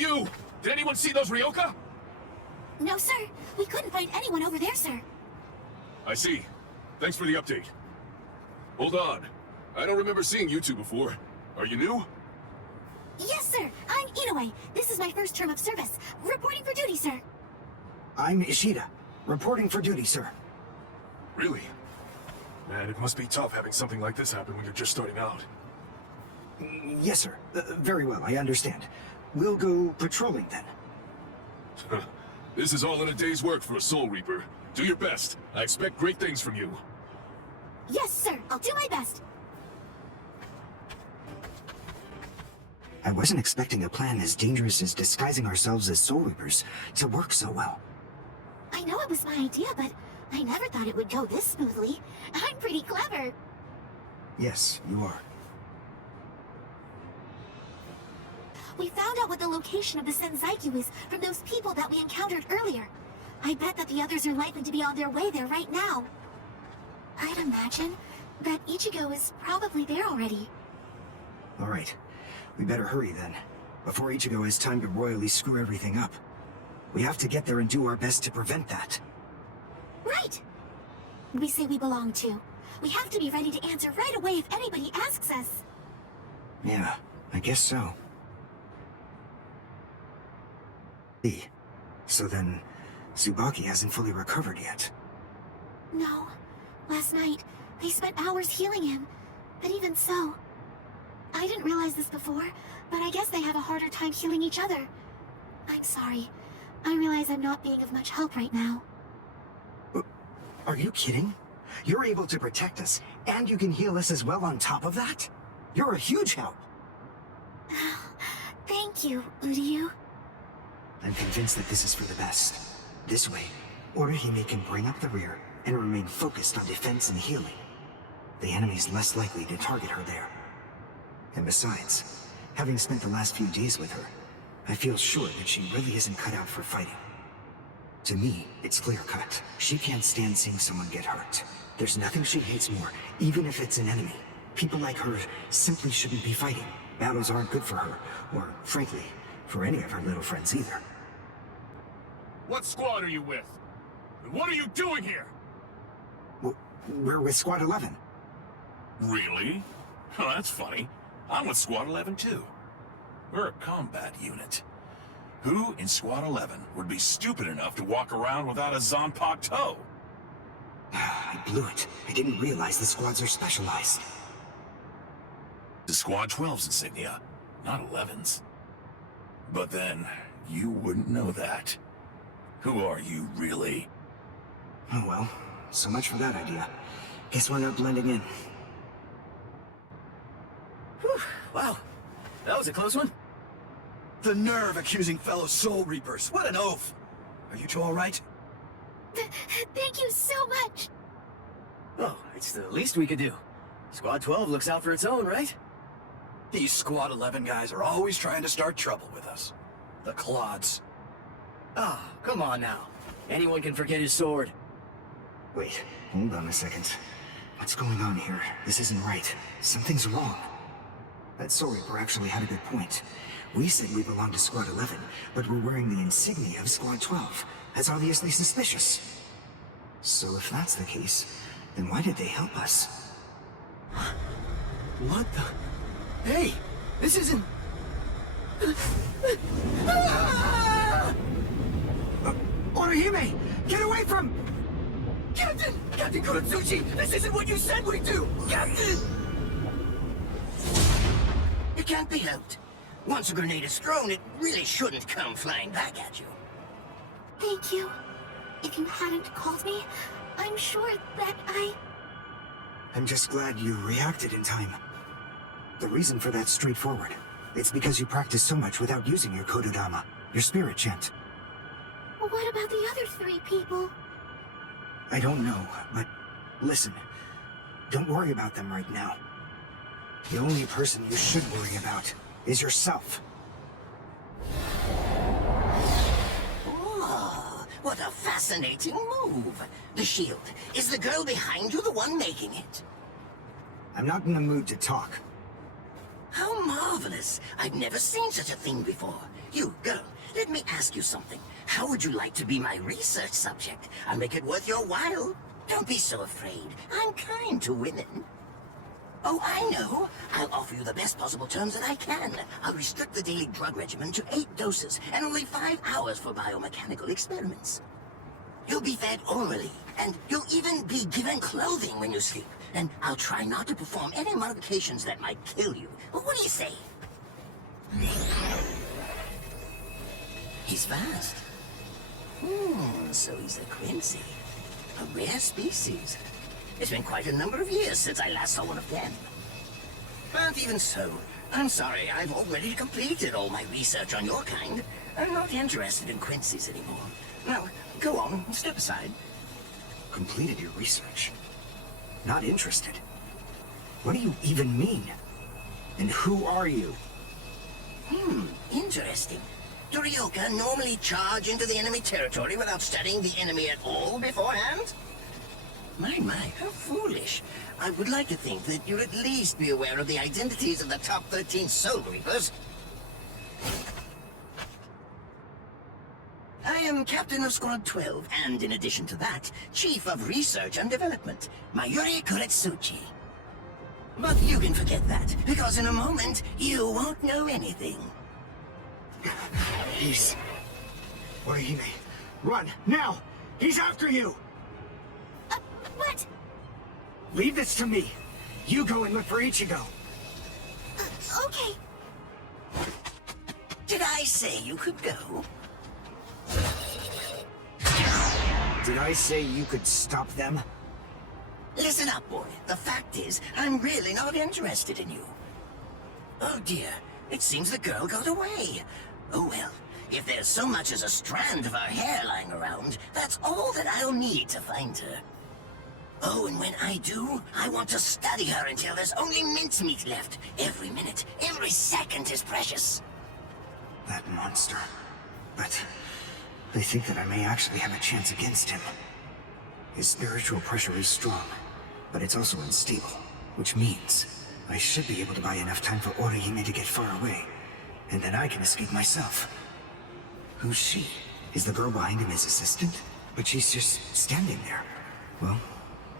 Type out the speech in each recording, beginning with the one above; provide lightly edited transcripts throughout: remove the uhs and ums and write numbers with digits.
you! Did anyone see those Ryoka? No, sir. We couldn't find anyone over there, sir. I see. Thanks for the update. Hold on. I don't remember seeing you two before. Are you new? Yes, sir. I'm Inoue. This is my first term of service. Reporting for duty, sir. I'm Ishida. Reporting for duty, sir. Really? Man, it must be tough having something like this happen when you're just starting out. Yes, sir. Very well, I understand. We'll go patrolling then. This is all in a day's work for a Soul Reaper. Do your best. I expect great things from you. Yes, sir. I'll do my best. I wasn't expecting a plan as dangerous as disguising ourselves as Soul Reapers to work so well. I know it was my idea, but I never thought it would go this smoothly. I'm pretty clever. Yes, you are. We found out what the location of the Senzaiku is from those people that we encountered earlier. I bet that the others are likely to be on their way there right now. I'd imagine that Ichigo is probably there already. All right. We better hurry then, before Ichigo has time to royally screw everything up. We have to get there and do our best to prevent that. Right! We say we belong to. We have to be ready to answer right away if anybody asks us. Yeah, I guess so. So then, Tsubaki hasn't fully recovered yet. No. Last night, they spent hours healing him. But even so... I didn't realize this before, but I guess they have a harder time healing each other. I'm sorry. I realize I'm not being of much help right now. Are you kidding? You're able to protect us, and you can heal us as well on top of that? You're a huge help! Thank you, Uryu. I'm convinced that this is for the best. This way, Orihime can bring up the rear and remain focused on defense and healing. The enemy's less likely to target her there. And besides, having spent the last few days with her, I feel sure that she really isn't cut out for fighting. To me, it's clear-cut. She can't stand seeing someone get hurt. There's nothing she hates more, even if it's an enemy. People like her simply shouldn't be fighting. Battles aren't good for her, or, frankly, for any of her little friends either. What squad are you with? And what are you doing here? We're with Squad 11. Really? Oh, that's funny. I'm with Squad 11 too. We're a combat unit. Who in Squad 11 would be stupid enough to walk around without a Zanpakuto toe? I blew it. I didn't realize the squads are specialized. The Squad 12's insignia, not 11's. But then, you wouldn't know that. Who are you, really? Oh well, so much for that idea. Guess we're not blending in. Whew, wow, that was a close one. The nerve accusing fellow Soul Reapers. What an oath! Are you two all right? Thank you so much! Oh, it's the least we could do. Squad 12 looks out for its own, right? These Squad 11 guys are always trying to start trouble with us. The clods. Ah, come on now. Anyone can forget his sword. Wait, hold on a second. What's going on here? This isn't right. Something's wrong. That Soul Reaper actually had a good point. We said we belong to Squad 11, but we're wearing the insignia of Squad 12. That's obviously suspicious. So if that's the case, then why did they help us? What the... Hey! This isn't... Orihime! Get away from... Captain! Captain Kurotsuchi! This isn't what you said we'd do! Captain! It can't be helped. Once a grenade is thrown, it really shouldn't come flying back at you. Thank you. If you hadn't called me, I'm sure that I'm just glad you reacted in time. The reason for that's straightforward. It's because you practiced so much without using your Kododama, your spirit chant. What about the other 3 people? I don't know, but listen. Don't worry about them right now. The only person you should worry about is yourself. Oh, what a fascinating move. The shield. Is the girl behind you the one making it? I'm not in the mood to talk. How marvelous. marvelous. I've never seen such a thing before. You, girl, let me ask you something. How would you like to be my research subject? I'll make it worth your while. Don't be so afraid. I'm kind to women. Oh, I know. I'll offer you the best possible terms that I can. I'll restrict the daily drug regimen to 8 doses and only 5 hours for biomechanical experiments. You'll be fed orally, and you'll even be given clothing when you sleep. And I'll try not to perform any modifications that might kill you. What do you say? He's fast. So he's a Quincy. A rare species. It's been quite a number of years since I last saw one of them. But even so, I'm sorry, I've already completed all my research on your kind. I'm not interested in Quincy's anymore. Now, go on, step aside. Completed your research? Not interested? What do you even mean? And who are you? Interesting. Do Ryoka normally charge into the enemy territory without studying the enemy at all beforehand? My, how foolish. I would like to think that you'd at least be aware of the identities of the top 13 Soul Reapers. I am Captain of Squad 12, and in addition to that, Chief of Research and Development, Mayuri Kuretsuchi. But you can forget that, because in a moment, you won't know anything. He's... Orihime, run, now! He's after you! What? Leave this to me. You go and look for Ichigo. Okay. Did I say you could go? Did I say you could stop them? Listen up, boy. The fact is, I'm really not interested in you. Oh dear, it seems the girl got away. Oh well, if there's so much as a strand of her hair lying around, that's all that I'll need to find her. Oh, and when I do, I want to study her until there's only mincemeat left. Every minute, every second is precious. That monster. But I think that I may actually have a chance against him. His spiritual pressure is strong, but it's also unstable, which means I should be able to buy enough time for Orihime to get far away, and then I can escape myself. Who's she? Is the girl behind him his assistant? But she's just standing there. Well,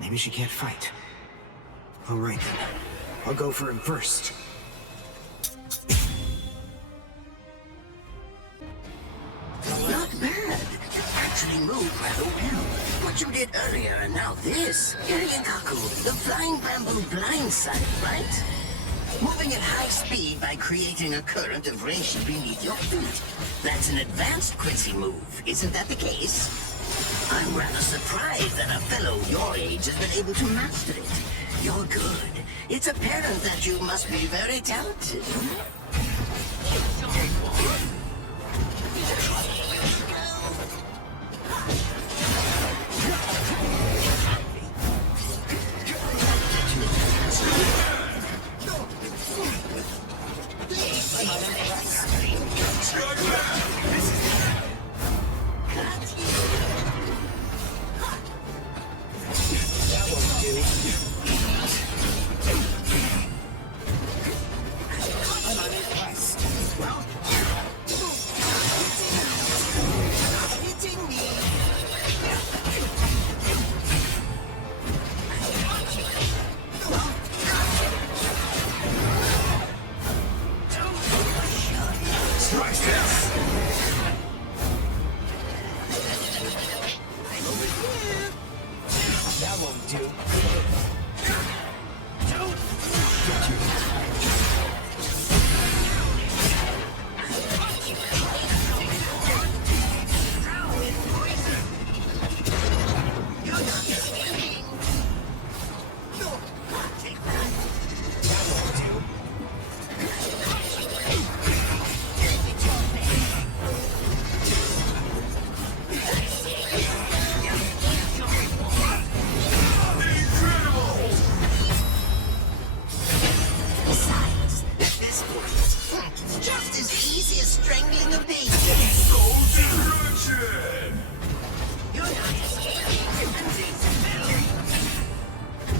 maybe she can't fight. Alright then, I'll go for him first. Not bad. You actually moved rather well. What you did earlier and now this. Irionkaku, the flying bamboo blindside, right? Moving at high speed by creating a current of reishi beneath your feet. That's an advanced Quincy move, isn't that the case? I'm rather surprised that a fellow your age has been able to master it. You're good. It's apparent that you must be very talented.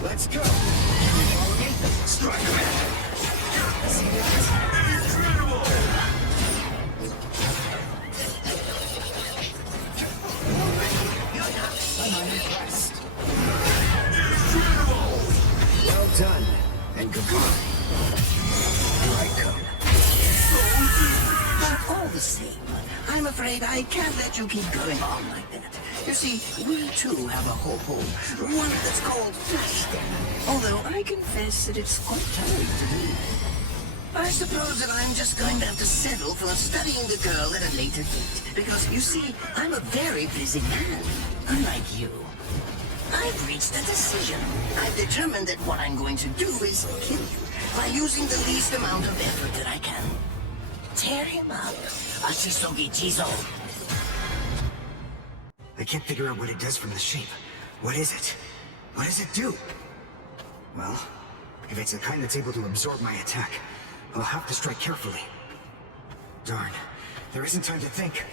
Let's go! Strike! afraid I can't let you keep going on like that. You see, we too have a ho-ho, one that's called Flash. Although I confess that it's quite tiring to do. I suppose that I'm just going to have to settle for studying the girl at a later date. Because, you see, I'm a very busy man, unlike you. I've reached a decision. I've determined that what I'm going to do is kill you by using the least amount of effort that I can. Tear him up, Ashisogi Jizo. I can't figure out what it does from the shape. What is it? What does it do? Well, if it's the kind that's able to absorb my attack, I'll have to strike carefully. Darn, there isn't time to think.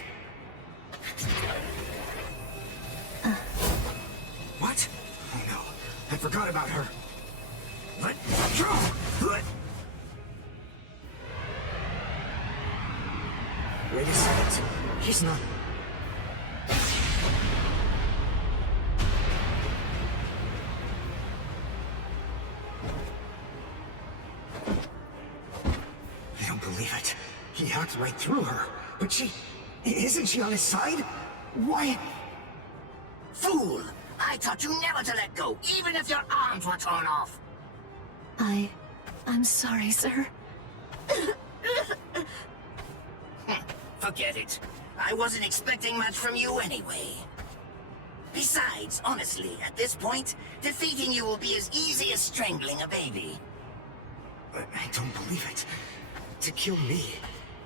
What? Oh no, I forgot about her. Let go! Wait a second. He's not... I don't believe it. He hacked right through her. But she... Isn't she on his side? Why... Fool! I taught you never to let go, even if your arms were torn off. I'm sorry, sir. Forget it. I wasn't expecting much from you anyway. Besides, honestly, at this point, defeating you will be as easy as strangling a baby. But I don't believe it. To kill me,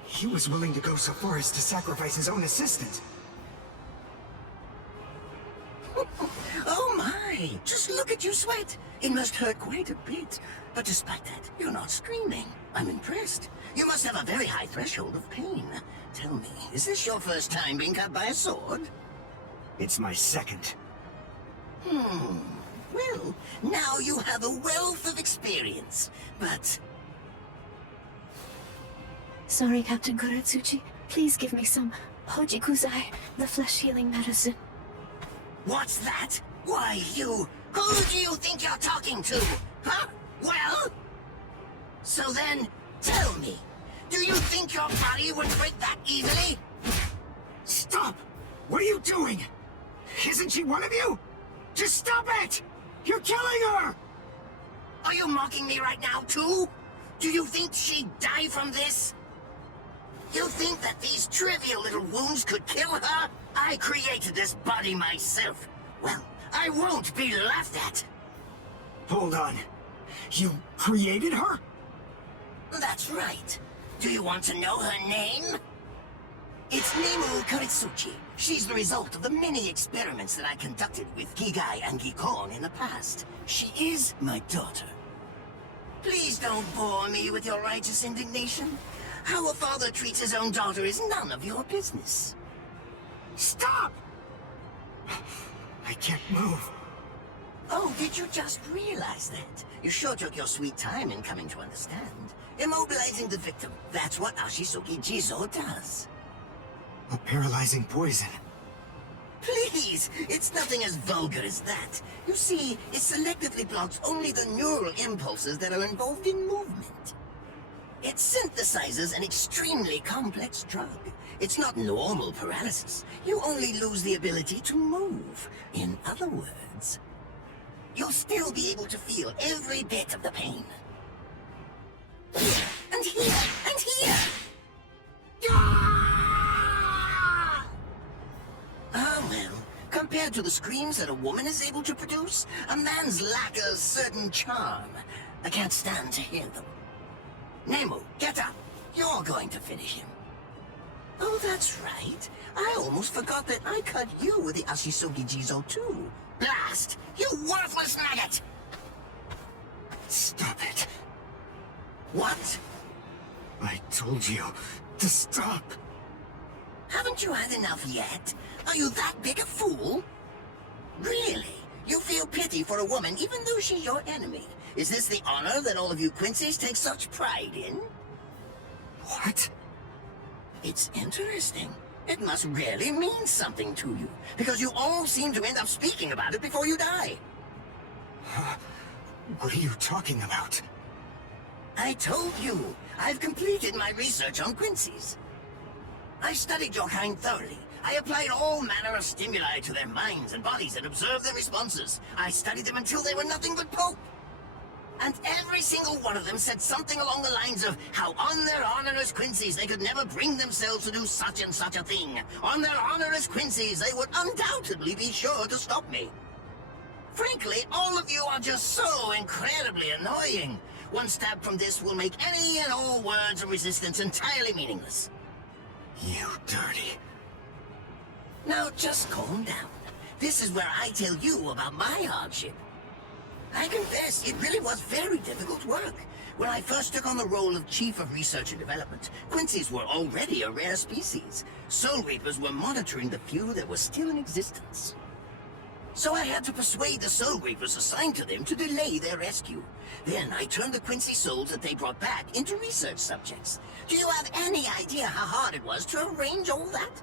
he was willing to go so far as to sacrifice his own assistant. Oh my! Just look at you sweat! It must hurt quite a bit. But despite that, you're not screaming. I'm impressed. You must have a very high threshold of pain. Tell me, is this your first time being cut by a sword? It's my second. Well, now you have a wealth of experience, but... Sorry, Captain Kuratsuchi. Please give me some Hojikuzai, the flesh-healing medicine. What's that? Why, you... Who do you think you're talking to? Huh? Well? So then, tell me, do you think your body would break that easily? Stop! What are you doing? Isn't she one of you? Just stop it! You're killing her! Are you mocking me right now, too? Do you think she'd die from this? You think that these trivial little wounds could kill her? I created this body myself. Well, I won't be laughed at. Hold on. You created her? That's right. Do you want to know her name? It's Nemu Kuritsuchi. She's the result of the many experiments that I conducted with Kigai and Gikon in the past. She is my daughter. Please don't bore me with your righteous indignation. How a father treats his own daughter is none of your business. Stop! I can't move. Oh, did you just realize that? You sure took your sweet time in coming to understand. Immobilizing the victim, that's what Ashisogi Jizo does. A paralyzing poison. Please, it's nothing as vulgar as that. You see, it selectively blocks only the neural impulses that are involved in movement. It synthesizes an extremely complex drug. It's not normal paralysis. You only lose the ability to move. In other words, you'll still be able to feel every bit of the pain. And here, and here! Ah, well, compared to the screams that a woman is able to produce, a man's lack a certain charm. I can't stand to hear them. Nemu, get up. You're going to finish him. Oh, that's right. I almost forgot that I cut you with the Ashisogi Jizo too. Blast! You worthless maggot! Stop it. What? I told you to stop. Haven't you had enough yet? Are you that big a fool? Really? You feel pity for a woman even though she's your enemy? Is this the honor that all of you Quincy's take such pride in? What? It's interesting. It must really mean something to you, because you all seem to end up speaking about it before you die. What are you talking about? I told you, I've completed my research on Quincy's. I studied your kind thoroughly. I applied all manner of stimuli to their minds and bodies and observed their responses. I studied them until they were nothing but poop. And every single one of them said something along the lines of how on their honor as Quincy's they could never bring themselves to do such and such a thing. On their honor as Quincy's they would undoubtedly be sure to stop me. Frankly, all of you are just so incredibly annoying. One stab from this will make any and all words of resistance entirely meaningless. You dirty. Now just calm down. This is where I tell you about my hardship. I confess, it really was very difficult work. When I first took on the role of Chief of Research and Development, Quincy's were already a rare species. Soul Reapers were monitoring the few that were still in existence. So I had to persuade the Soul Reapers assigned to them to delay their rescue. Then I turned the Quincy souls that they brought back into research subjects. Do you have any idea how hard it was to arrange all that?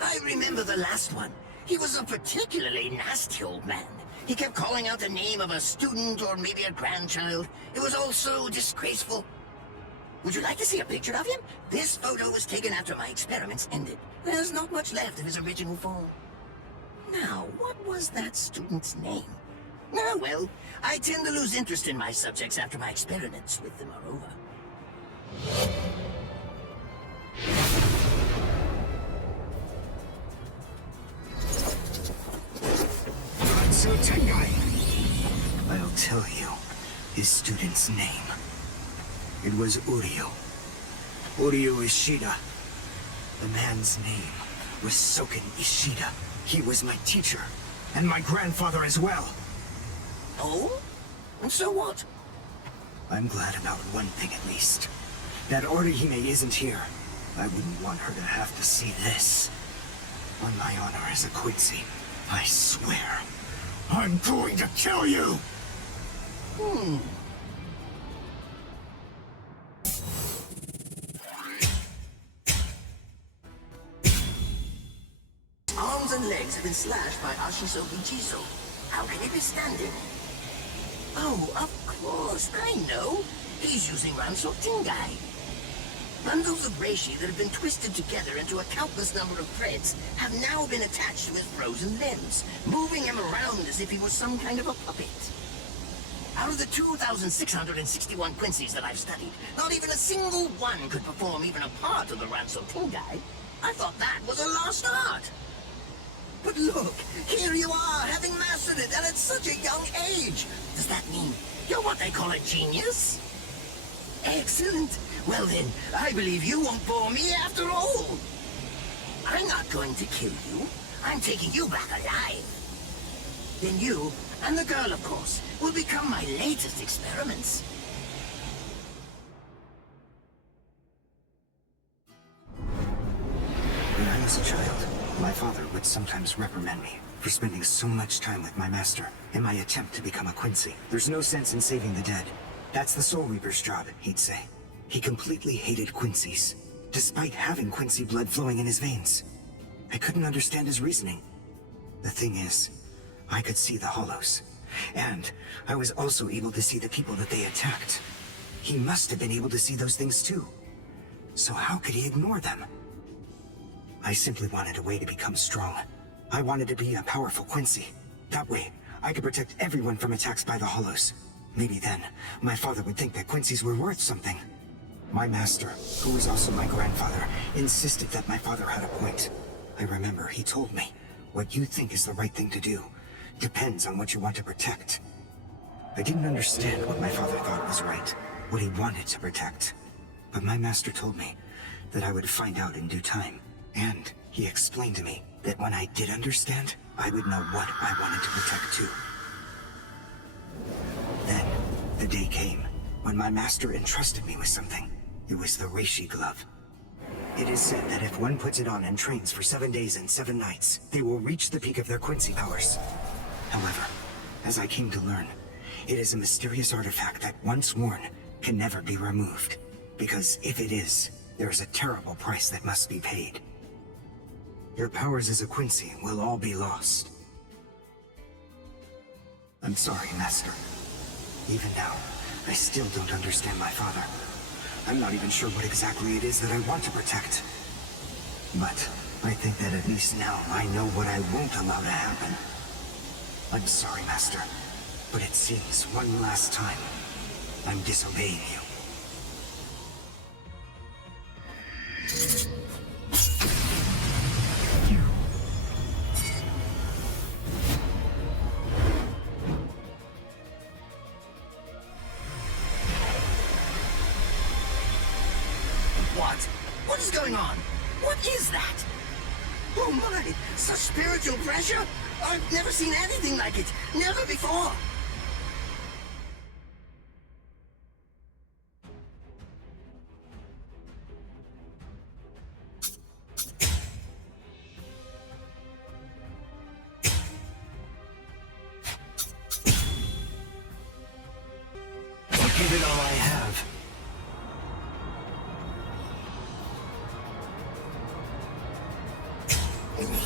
I remember the last one. He was a particularly nasty old man. He kept calling out the name of a student or maybe a grandchild. It was all so disgraceful. Would you like to see a picture of him? This photo was taken after my experiments ended. There's not much left of his original form. Now, what was that student's name? Ah, well, I tend to lose interest in my subjects after my experiments with them are over. So Tengai, I'll tell you his student's name. It was Uryu. Uryu Ishida. The man's name was Soken Ishida. He was my teacher, and my grandfather as well. Oh? And so what? I'm glad about one thing at least. That Orihime isn't here. I wouldn't want her to have to see this. On my honor as a Quincy, I swear, I'm going to kill you! Arms and legs have been slashed by Ashisogi Jiso. How can he be standing? Oh, of course, I know. He's using Ransok Tingai. Bundles of reishi that have been twisted together into a countless number of threads have now been attached to his frozen limbs, moving him around as if he was some kind of a puppet. Out of the 2,661 Quincy's that I've studied, not even a single one could perform even a part of the Ransok Tingai. I thought that was a lost art. But look, here you are, having mastered it, and at such a young age. Does that mean you're what they call a genius? Excellent. Well then, I believe you won't bore me after all. I'm not going to kill you. I'm taking you back alive. Then you, and the girl of course, will become my latest experiments. When I was a child, my father would sometimes reprimand me for spending so much time with my master in my attempt to become a Quincy. There's no sense in saving the dead. That's the Soul Reaper's job, he'd say. He completely hated Quincy's, despite having Quincy blood flowing in his veins. I couldn't understand his reasoning. The thing is, I could see the hollows, and I was also able to see the people that they attacked. He must have been able to see those things too. So how could he ignore them? I simply wanted a way to become strong. I wanted to be a powerful Quincy. That way, I could protect everyone from attacks by the hollows. Maybe then, my father would think that Quincy's were worth something. My master, who was also my grandfather, insisted that my father had a point. I remember he told me, what you think is the right thing to do depends on what you want to protect. I didn't understand what my father thought was right, what he wanted to protect. But my master told me that I would find out in due time. And he explained to me that when I did understand, I would know what I wanted to protect too. Then, the day came when my master entrusted me with something. It was the Reishi Glove. It is said that if one puts it on and trains for 7 days and 7 nights, they will reach the peak of their Quincy powers. However, as I came to learn, it is a mysterious artifact that once worn can never be removed. Because if it is, there is a terrible price that must be paid. Your powers as a Quincy will all be lost. I'm sorry, Master. Even now, I still don't understand my father. I'm not even sure what exactly it is that I want to protect. But I think that at least now I know what I won't allow to happen. I'm sorry, Master, but it seems one last time I'm disobeying you. What? What is going on? What is that? Oh my! Such spiritual pressure? I've never seen anything like it. Never before. I'll give it all I have.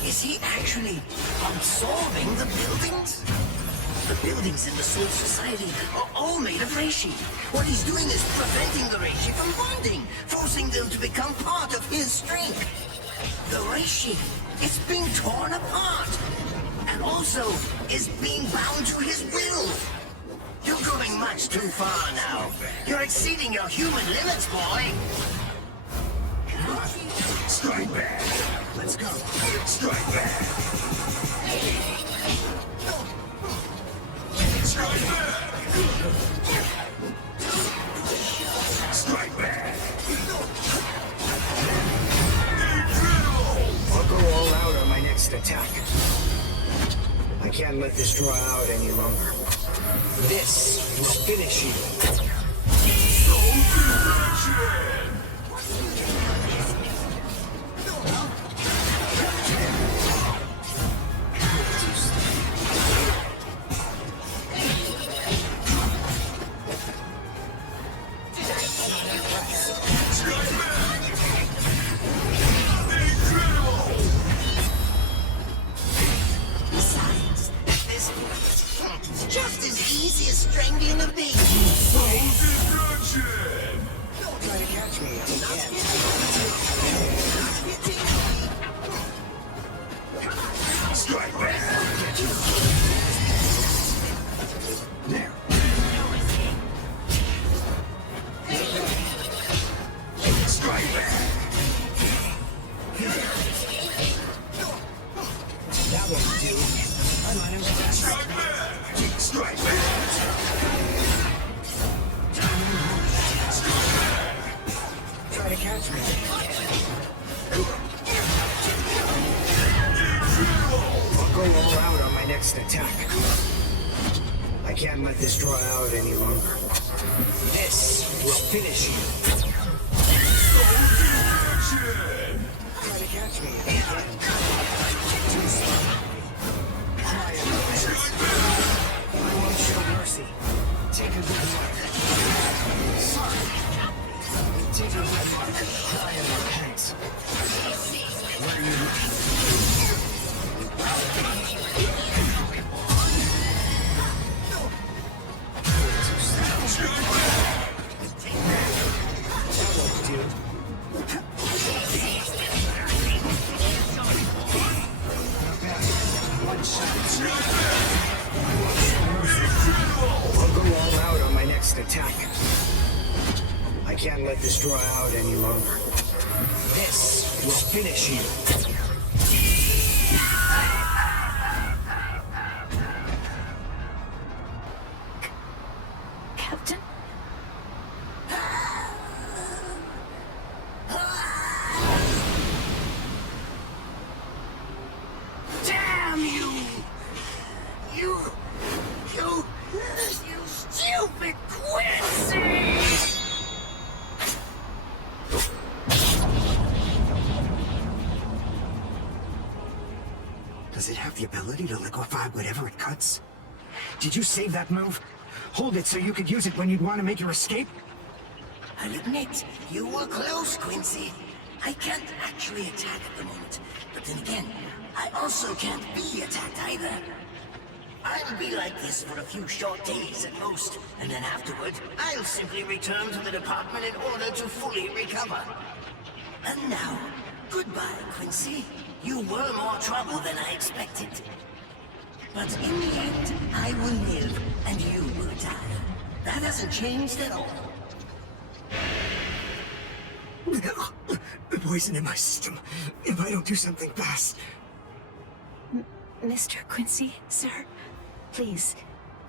Is he actually absorbing the buildings? The buildings in the Soul Society are all made of reishi. What he's doing is preventing the reishi from bonding, forcing them to become part of his strength. The reishi is being torn apart, and also is being bound to his will. You're going much too far now. You're exceeding your human limits, boy. Strike back! Let's go. Strike back! Strike back! Strike back! I'll go all out on my next attack. I can't let this draw out any longer. This will finish you. Besides, at this point, it's just as easy as strangling a baby. Don't try to catch me if you can. Strike back! There. Strike back! That won't do. I might have got Strike back! Strike back! try to catch me. I'll go all out on my next attack. I can't let this draw out any longer. This will finish you. Try to catch me if you can. Too slow. Try it. I won't show mercy. Take a good look. Sorry. Take a good look. Try it. Thanks. Where are you looking? That won't do. One shot. I'll go all out on my next attack. I can't let this draw out any longer. This will finish you. Captain? Damn you! You stupid Quincy! Does it have the ability to liquefy whatever it cuts? Did you save that move? Hold it so you could use it when you'd want to make your escape? I'll admit, you were close, Quincy. I can't actually attack at the moment, but then again, I also can't be attacked either. I'll be like this for a few short days at most, and then afterward, I'll simply return to the department in order to fully recover. And now, Goodbye, Quincy. You were more trouble than I expected. But in the end, I will live and you will die. That hasn't changed at all. The poison in my system. If I don't do something fast. Mr. Quincy, sir, please,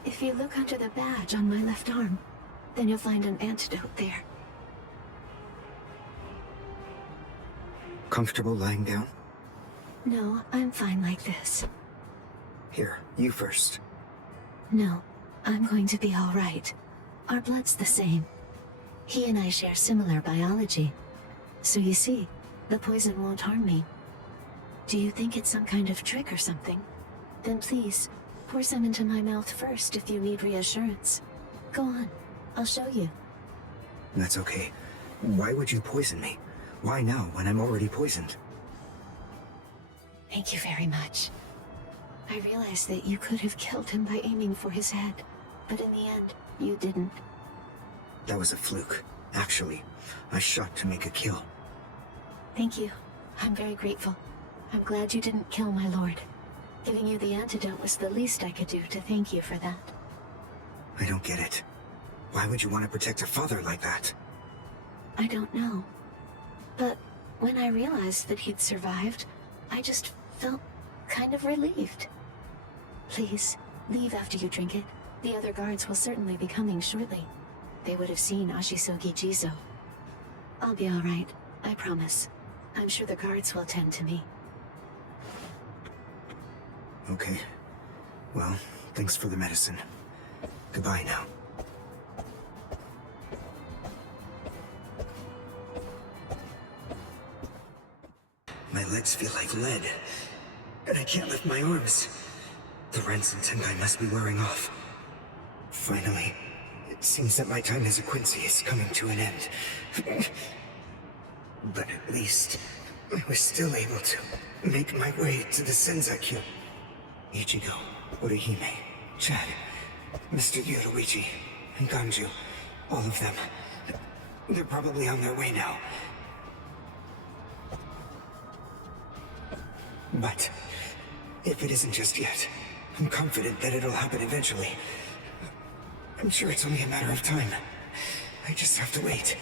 if you look under the badge on my left arm, then you'll find an antidote there. Comfortable lying down? No, I'm fine like this. Here, you first. No, I'm going to be all right. Our blood's the same. He and I share similar biology. So you see, the poison won't harm me. Do you think it's some kind of trick or something? Then please, pour some into my mouth first if you need reassurance. Go on, I'll show you. That's okay. Why would you poison me? Why now, when I'm already poisoned? Thank you very much. I realized that you could have killed him by aiming for his head, but in the end, you didn't. That was a fluke. Actually, I shot to make a kill. Thank you. I'm very grateful. I'm glad you didn't kill my lord. Giving you the antidote was the least I could do to thank you for that. I don't get it. Why would you want to protect a father like that? I don't know. But when I realized that he'd survived, I just felt kind of relieved. Please, leave after you drink it. The other guards will certainly be coming shortly. They would have seen Ashisogi Jizo. I'll be all right, I promise. I'm sure the guards will tend to me. Okay. Well, thanks for the medicine. Goodbye now. My legs feel like lead, and I can't lift my arms. The Rents and Tenkai must be wearing off. Finally, it seems that my time as a Quincy is coming to an end. But at least, I was still able to make my way to the Senzakyo. Ichigo, Orihime, Chad, Mr. Yoruichi, and Ganju, all of them. They're probably on their way now. But if it isn't just yet, I'm confident that it'll happen eventually. I'm sure it's only a matter of time. I just have to wait.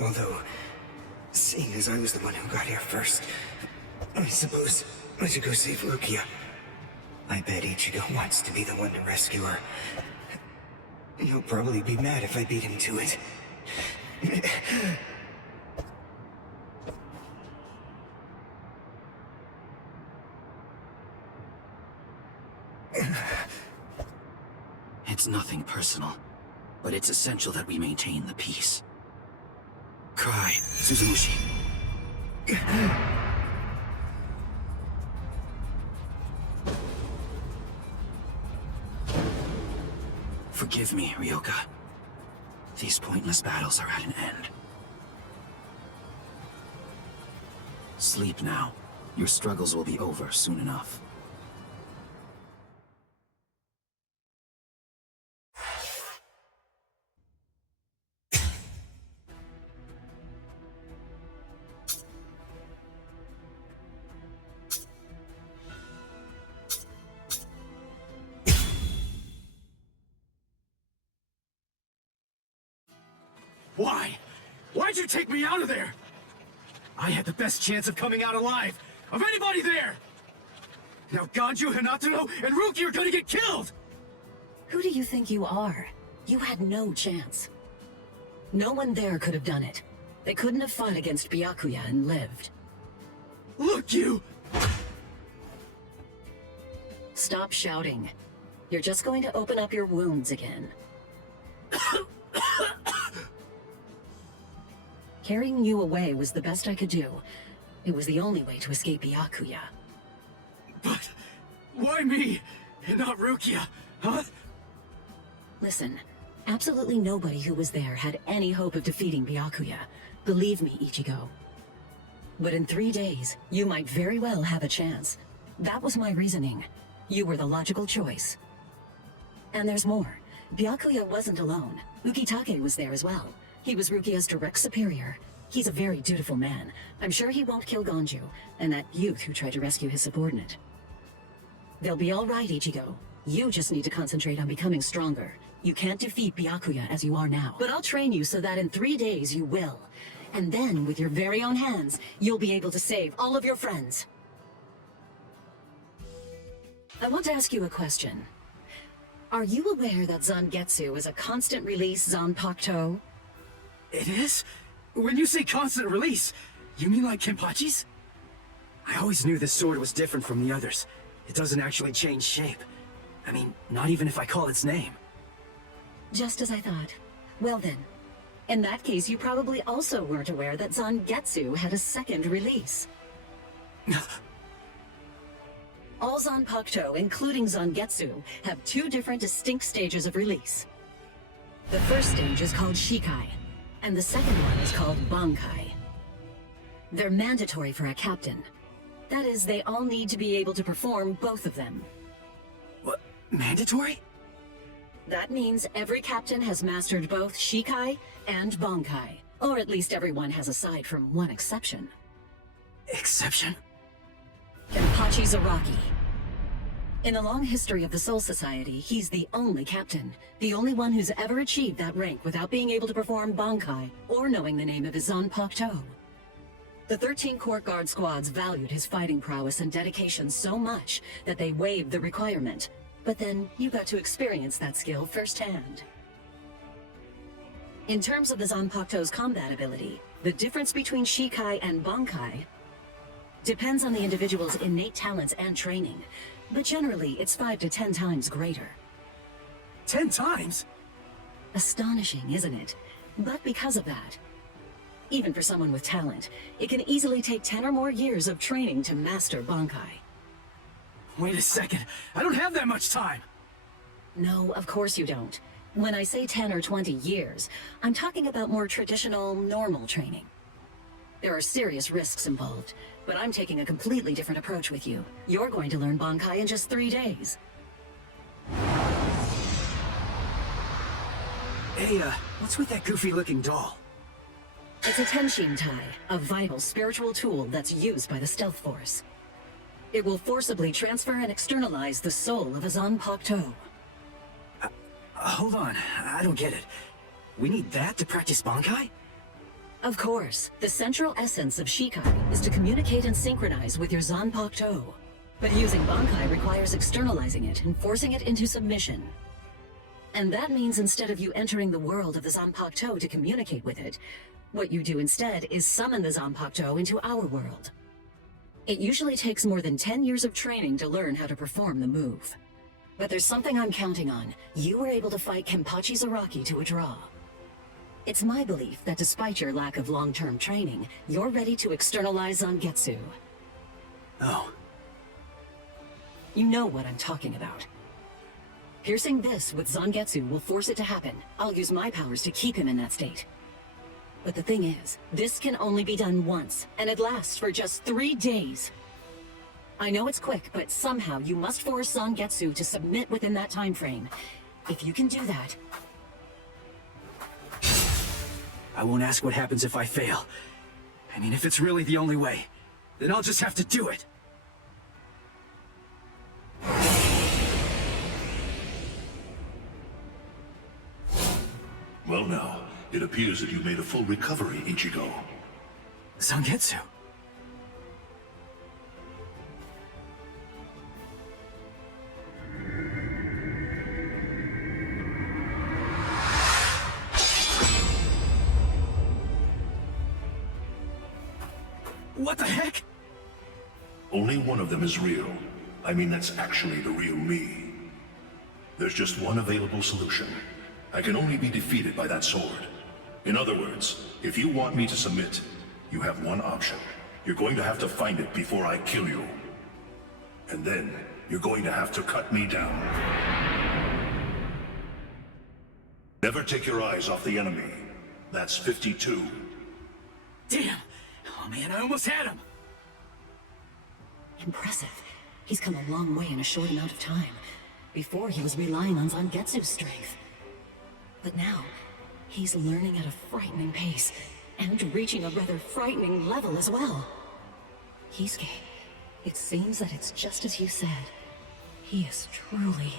Although, seeing as I was the one who got here first, I suppose I should go save Rukia. I bet Ichigo wants to be the one to rescue her. He'll probably be mad if I beat him to it. It's nothing personal, but it's essential that we maintain the peace. Cry, Suzumushi. Forgive me, Ryoka. These pointless battles are at an end. Sleep now. Your struggles will be over soon enough. Why? Why'd you take me out of there? I had the best chance of coming out alive, of anybody there! Now Ganju, Hinatano, and Ruki are gonna get killed! Who do you think you are? You had no chance. No one there could have done it. They couldn't have fought against Byakuya and lived. Look, you! Stop shouting. You're just going to open up your wounds again. Carrying you away was the best I could do. It was the only way to escape Byakuya. But why me, and not Rukia, huh? Listen, absolutely nobody who was there had any hope of defeating Byakuya. Believe me, Ichigo. But in 3 days, you might very well have a chance. That was my reasoning. You were the logical choice. And there's more. Byakuya wasn't alone. Ukitake was there as well. He was Rukia's direct superior. He's a very dutiful man. I'm sure he won't kill Gonju, and that youth who tried to rescue his subordinate. They'll be all right, Ichigo. You just need to concentrate on becoming stronger. You can't defeat Byakuya as you are now. But I'll train you so that in 3 days you will. And then, with your very own hands, you'll be able to save all of your friends. I want to ask you a question. Are you aware that Zangetsu is a constant release Zanpakuto? It is? When you say constant release, you mean like Kenpachi's? I always knew this sword was different from the others. It doesn't actually change shape. I mean, not even if I call its name. Just as I thought. Well then, in that case you probably also weren't aware that Zangetsu had a second release. All Zanpakuto, including Zangetsu, have 2 different distinct stages of release. The first stage is called Shikai, and the second one is called Bankai. They're mandatory for a captain. That is, they all need to be able to perform both of them. What? Mandatory? That means every captain has mastered both Shikai and Bankai. Or at least everyone has aside from one exception. Exception? Kenpachi Zaraki. In the long history of the Soul Society, he's the only captain. The only one who's ever achieved that rank without being able to perform Bankai or knowing the name of his Zanpakuto. The 13 court guard squads valued his fighting prowess and dedication so much that they waived the requirement. But then, you got to experience that skill firsthand. In terms of the Zanpakuto's combat ability, the difference between Shikai and Bankai depends on the individual's innate talents and training, but generally it's 5 to 10 times greater. 10 times? Astonishing, isn't it? But because of that, even for someone with talent, it can easily take 10 or more years of training to master Bankai. Wait a second, I don't have that much time! No, of course you don't. When I say 10 or 20 years, I'm talking about more traditional, normal training. There are serious risks involved, but I'm taking a completely different approach with you. You're going to learn Bankai in just 3 days. Hey, what's with that goofy-looking doll? It's a Tenshin Tai, a vital spiritual tool that's used by the Stealth Force. It will forcibly transfer and externalize the soul of a Zanpakuto. Hold on, I don't get it. We need that to practice Bankai? Of course, the central essence of Shikai is to communicate and synchronize with your Zanpakuto. But using Bankai requires externalizing it and forcing it into submission. And that means instead of you entering the world of the Zanpakuto to communicate with it, what you do instead is summon the Zanpakuto into our world. It usually takes more than 10 years of training to learn how to perform the move. But there's something I'm counting on. You were able to fight Kenpachi Zaraki to a draw. It's my belief that despite your lack of long-term training, you're ready to externalize Zangetsu. Oh. You know what I'm talking about. Piercing this with Zangetsu will force it to happen. I'll use my powers to keep him in that state. But the thing is, this can only be done once, and it lasts for just 3 days. I know it's quick, but somehow you must force Zangetsu to submit within that time frame. If you can do that... I won't ask what happens if I fail. I mean, if it's really the only way, then I'll just have to do it. Well now, it appears that you made a full recovery, Ichigo. Zangetsu. What the heck? Only one of them is real. I mean, that's actually the real me. There's just one available solution. I can only be defeated by that sword. In other words, if you want me to submit, you have one option. You're going to have to find it before I kill you. And then, you're going to have to cut me down. Never take your eyes off the enemy. That's 52. Damn! Oh man, I almost had him! Impressive. He's come a long way in a short amount of time. Before, he was relying on Zangetsu's strength. But now, he's learning at a frightening pace. and reaching a rather frightening level as well. Kisuke, it seems that it's just as you said. He is truly...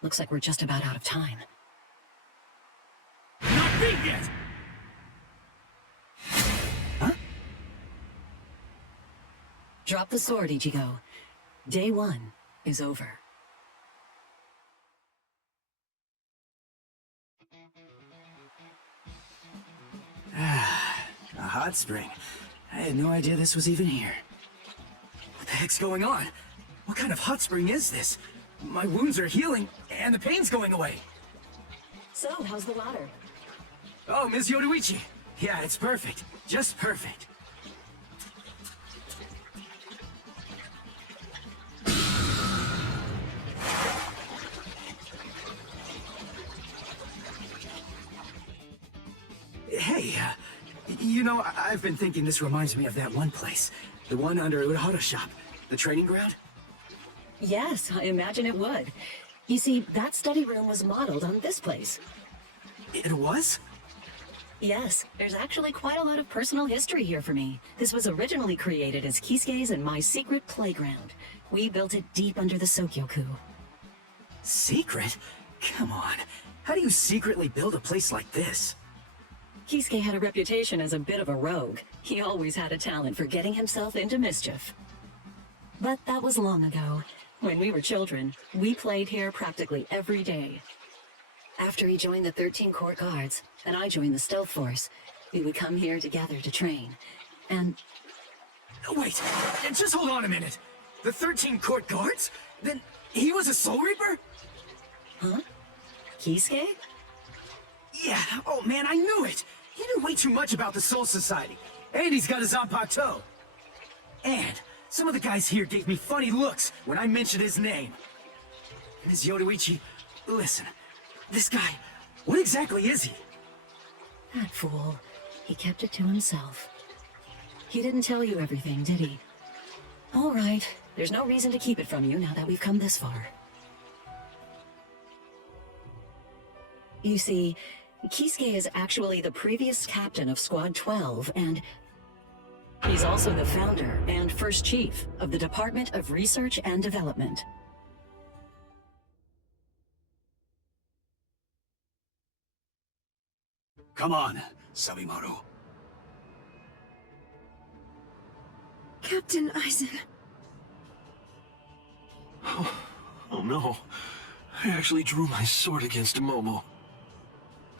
Looks like we're just about out of time. Not beat yet! Huh? Drop the sword, Ichigo. Day 1 is over. A hot spring. I had no idea this was even here. What the heck's going on? What kind of hot spring is this? My wounds are healing, and the pain's going away. So, how's the water? Oh, Ms. Yoruichi. Yeah, it's perfect. Just perfect. Hey, you know, I've been thinking this reminds me of that one place. The one under Urahara shop. The training ground? Yes, I imagine it would. You see, that study room was modeled on this place. It was? Yes, there's actually quite a lot of personal history here for me. This was originally created as Kisuke's and my secret playground. We built it deep under the Sokyoku. Secret? Come on. How do you secretly build a place like this? Kisuke had a reputation as a bit of a rogue. He always had a talent for getting himself into mischief. But that was long ago. When we were children, we played here practically every day. After he joined the 13 Court Guards, and I joined the Stealth Force, we would come here together to train. And... Wait, just hold on a minute. The 13 Court Guards? Then he was a Soul Reaper? Huh? Kisuke? Yeah, oh man, I knew it! He knew way too much about the Soul Society. And he's got his Zanpakuto. And some of the guys here gave me funny looks when I mentioned his name. Ms. Yoruichi, listen. This guy, what exactly is he? That fool. He kept it to himself. He didn't tell you everything, did he? All right. There's no reason to keep it from you now that we've come this far. You see, Kisuke is actually the previous captain of Squad 12, and he's also the founder and first chief of the Department of Research and Development. Come on, Sabimaru. Captain Aizen. Oh no. I actually drew my sword against Momo.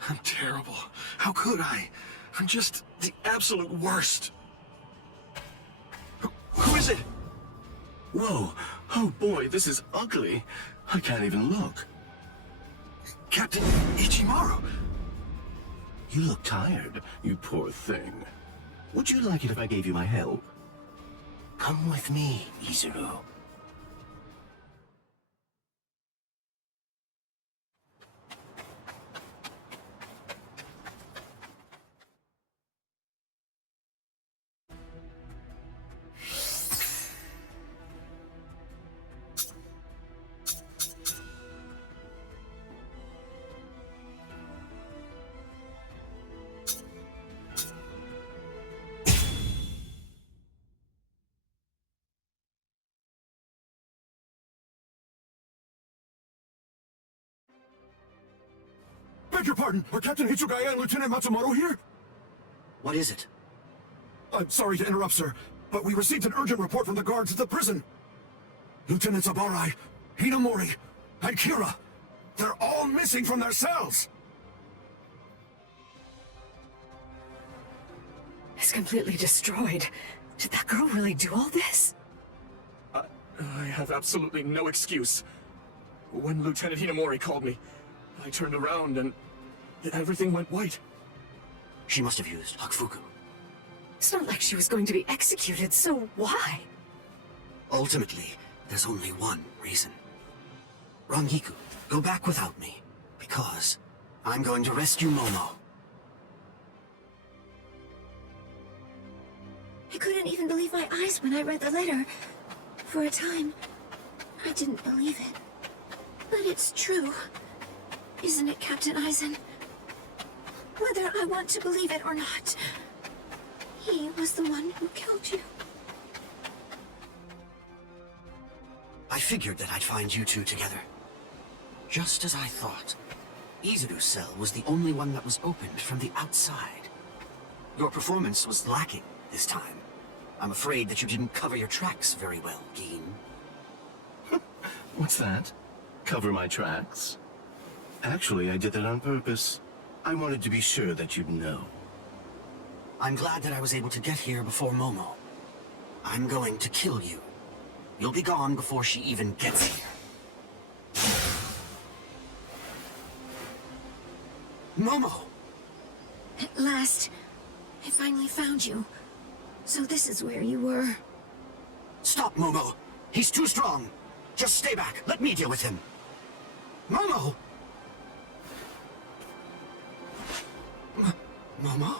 I'm terrible. How could I? I'm just the absolute worst. Who is it? Whoa. Oh boy, this is ugly. I can't even look. Captain Ichimaru. You look tired, you poor thing. Would you like it if I gave you my help? Come with me, Izuru. Beg your pardon, are Captain Hitsugaya and Lieutenant Matsumoto here? What is it? I'm sorry to interrupt, sir, but we received an urgent report from the guards at the prison. Lieutenants Abarai, Hinamori, and Kira, they're all missing from their cells! It's completely destroyed. Did that girl really do all this? I have absolutely no excuse. When Lieutenant Hinamori called me, I turned around and everything went white. She must have used Hakufuku. It's not like she was going to be executed, so why? Ultimately, there's only one reason. Rangiku, go back without me, because I'm going to rescue Momo. I couldn't even believe my eyes when I read the letter. For a time, I didn't believe it. But it's true. Isn't it, Captain Eisen? Whether I want to believe it or not, he was the one who killed you. I figured that I'd find you two together. Just as I thought. Izuru's cell was the only one that was opened from the outside. Your performance was lacking this time. I'm afraid that you didn't cover your tracks very well, Geen. What's that? Cover my tracks? Actually, I did that on purpose. I wanted to be sure that you'd know. I'm glad that I was able to get here before Momo. I'm going to kill you. You'll be gone before she even gets here. Momo! At last, I finally found you. So this is where you were. Stop, Momo! He's too strong! Just stay back. Let me deal with him. Momo! Momo?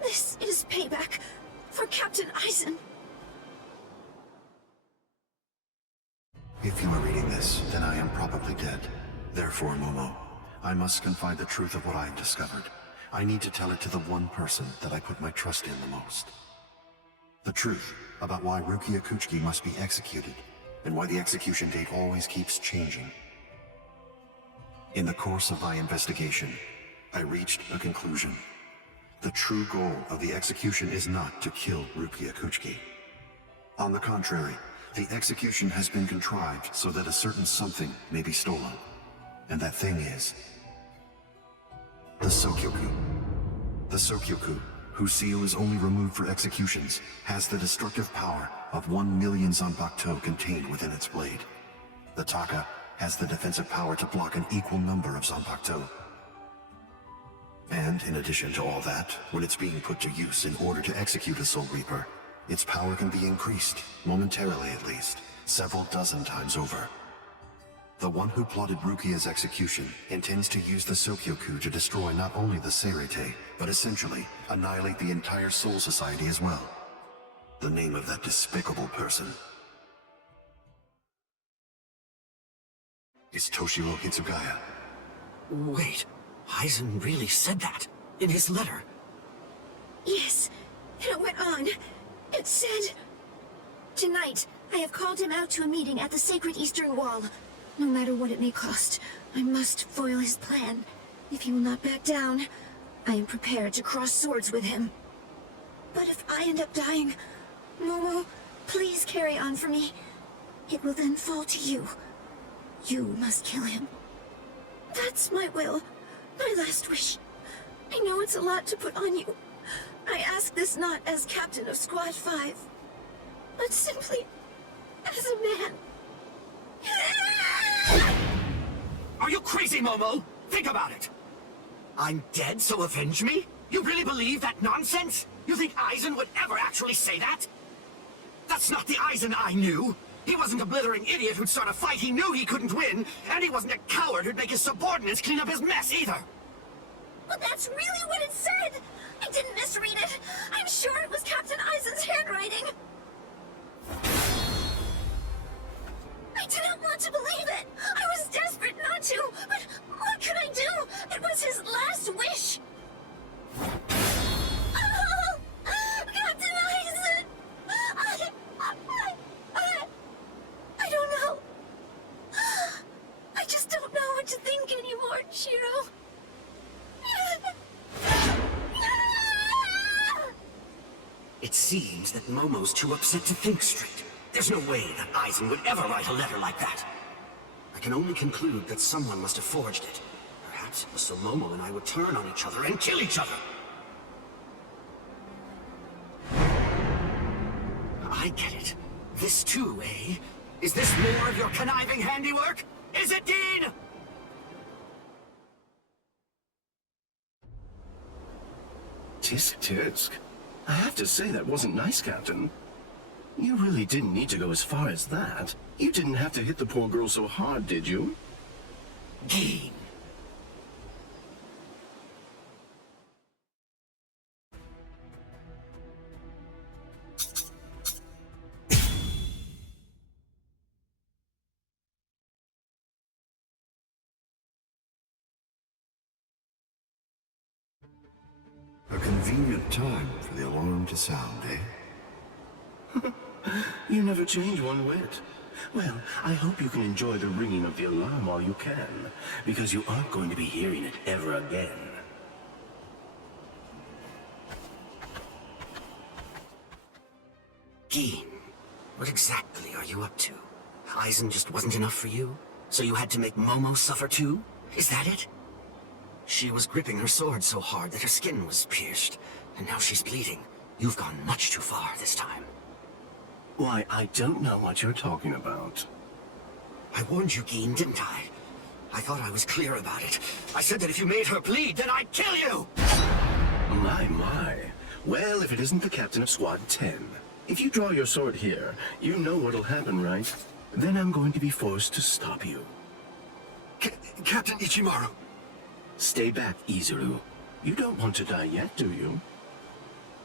This is payback for Captain Eisen. If you are reading this, then I am probably dead. Therefore, Momo, I must confide the truth of what I have discovered. I need to tell it to the one person that I put my trust in the most. The truth about why Rukia Kuchiki must be executed, and why the execution date always keeps changing. In the course of my investigation, I reached a conclusion. The true goal of the execution is not to kill Rukia Kuchiki. On the contrary, the execution has been contrived so that a certain something may be stolen. And that thing is the Sokyoku. The Sokyoku, whose seal is only removed for executions, has the destructive power of 1 million Zanpakuto contained within its blade. The Taka has the defensive power to block an equal number of Zanpakuto. And in addition to all that, when it's being put to use in order to execute a Soul Reaper, its power can be increased, momentarily at least, several dozen times over. The one who plotted Rukia's execution intends to use the Sokyoku to destroy not only the Seirete, but essentially annihilate the entire Soul Society as well. The name of that despicable person is Toshiro Hitsugaya. Wait, Eisen really said that in his letter? Yes, it went on. It said, "Tonight, I have called him out to a meeting at the Sacred Eastern Wall. No matter what it may cost, I must foil his plan. If he will not back down, I am prepared to cross swords with him. But if I end up dying, Momo, please carry on for me. It will then fall to you. You must kill him. That's my will, my last wish. I know it's a lot to put on you. I ask this not as captain of Squad 5, but simply as a man." Are you crazy, Momo? Think about it. I'm dead, so avenge me? You really believe that nonsense? You think Eisen would ever actually say that? That's not the Eisen I knew. He wasn't a blithering idiot who'd start a fight he knew he couldn't win, and he wasn't a coward who'd make his subordinates clean up his mess either. But that's really what it said! I didn't misread it! I'm sure it was Captain Eisen's handwriting! I didn't want to believe it! I was desperate not to, but what could I do? It was his last wish! Oh, Captain Eisen! I don't know. I just don't know what to think anymore, Shiro. It seems that Momo's too upset to think straight. There's no way that Eisen would ever write a letter like that. I can only conclude that someone must have forged it. Perhaps it was so Momo and I would turn on each other and kill each other. I get it. This too, eh? Is this more of your conniving handiwork? Is it, Dean? Tisk tisk. I have to say that wasn't nice, Captain. You really didn't need to go as far as that. You didn't have to hit the poor girl so hard, did you? Dean. convenient time for the alarm to sound, eh? You never change one whit. Well, I hope you can enjoy the ringing of the alarm while you can, because you aren't going to be hearing it ever again. Geen, what exactly are you up to? Aizen just wasn't enough for you? So you had to make Momo suffer too? Is that it? She was gripping her sword so hard that her skin was pierced, and now she's bleeding. You've gone much too far this time. Why, I don't know what you're talking about. I warned you, Geen, didn't I? I thought I was clear about it. I said that if you made her bleed, then I'd kill you! My. Well, if it isn't the captain of Squad 10. If you draw your sword here, you know what'll happen, right? Then I'm going to be forced to stop you. Captain Ichimaru! Stay back, Izuru. You don't want to die yet, do you?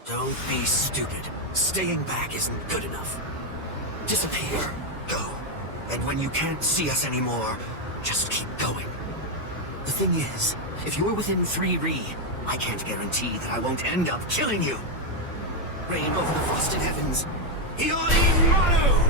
Don't be stupid. Staying back isn't good enough. Disappear. Go. And when you can't see us anymore, just keep going. The thing is, if you're within 3 Ri, I can't guarantee that I won't end up killing you. Reign over the frosted heavens. Hiyori Maru!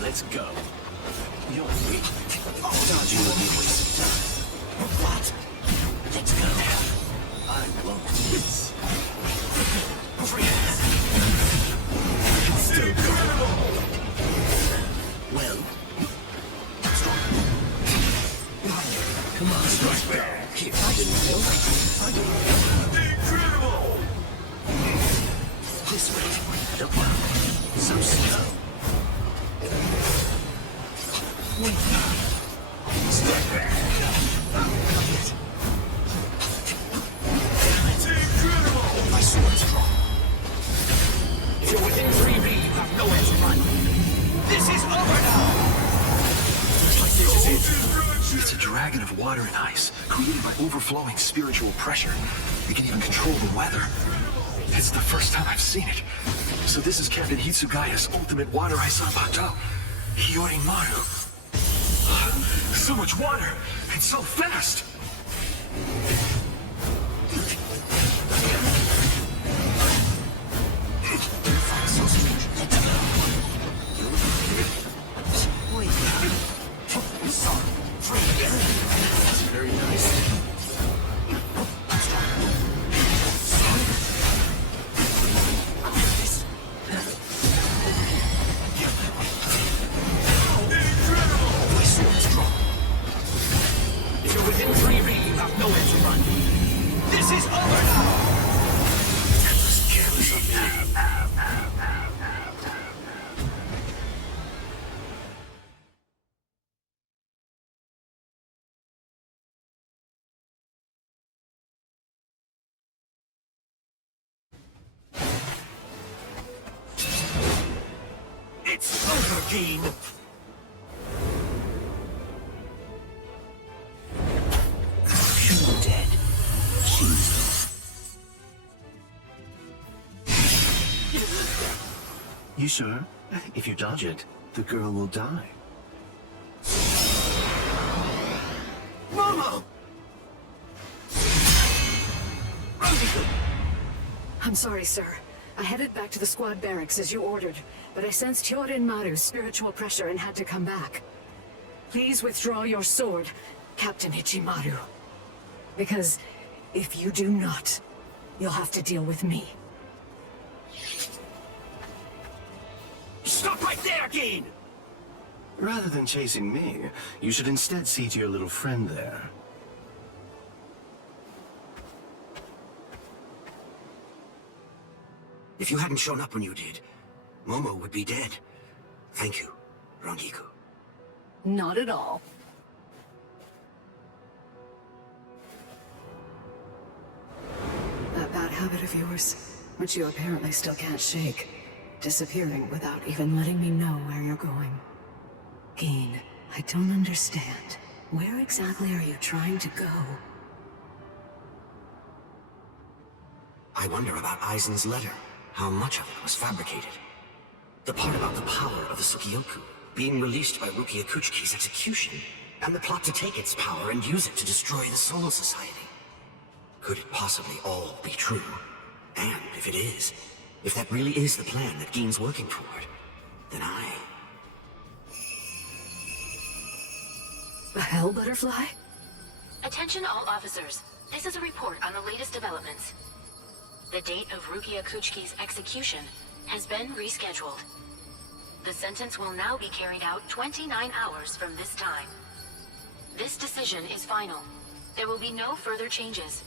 Let's go. You're weak. Dodging will be wasted time. What? Let's go. I won't miss. Still incredible. Well, come on, strike back. Here, I didn't know. Incredible. This way. Don't worry. So slow. Wait. Step back. It's incredible. My sword's drawn. If you're within 3 Ri, you have nowhere to run. This is over now. This is it. It's a dragon of water and ice, created by overflowing spiritual pressure. It can even control the weather. It's the first time I've seen it. So this is Captain Hitsugaya's ultimate water ice Zanpakuto. Hiyori Maru. So much water, and so fast! So strange. Wait. That's very nice. Within 3 Ri, you have nowhere to run. This is over now! That was careless of me. It's over, Geen! Dead. You sure? If you dodge it, the girl will die. Momo! I'm sorry, sir. I headed back to the squad barracks as you ordered, but I sensed Hyorin Maru's spiritual pressure and had to come back. Please withdraw your sword, Captain Ichimaru. Because if you do not, you'll have to deal with me. Stop right there, Geen! Rather than chasing me, you should instead see to your little friend there. If you hadn't shown up when you did, Momo would be dead. Thank you, Rangiku. Not at all. That bad habit of yours, which you apparently still can't shake. Disappearing without even letting me know where you're going. Geen, I don't understand. Where exactly are you trying to go? I wonder about Aizen's letter. How much of it was fabricated? The part about the power of the Sukioku being released by Rukia Kuchiki's execution, and the plot to take its power and use it to destroy the Soul Society. Could it possibly all be true? And if it is, if that really is the plan that Geen's working toward, then A hell butterfly? Attention all officers. This is a report on the latest developments. The date of Rukia Kuchiki's execution has been rescheduled. The sentence will now be carried out 29 hours from this time. This decision is final. There will be no further changes.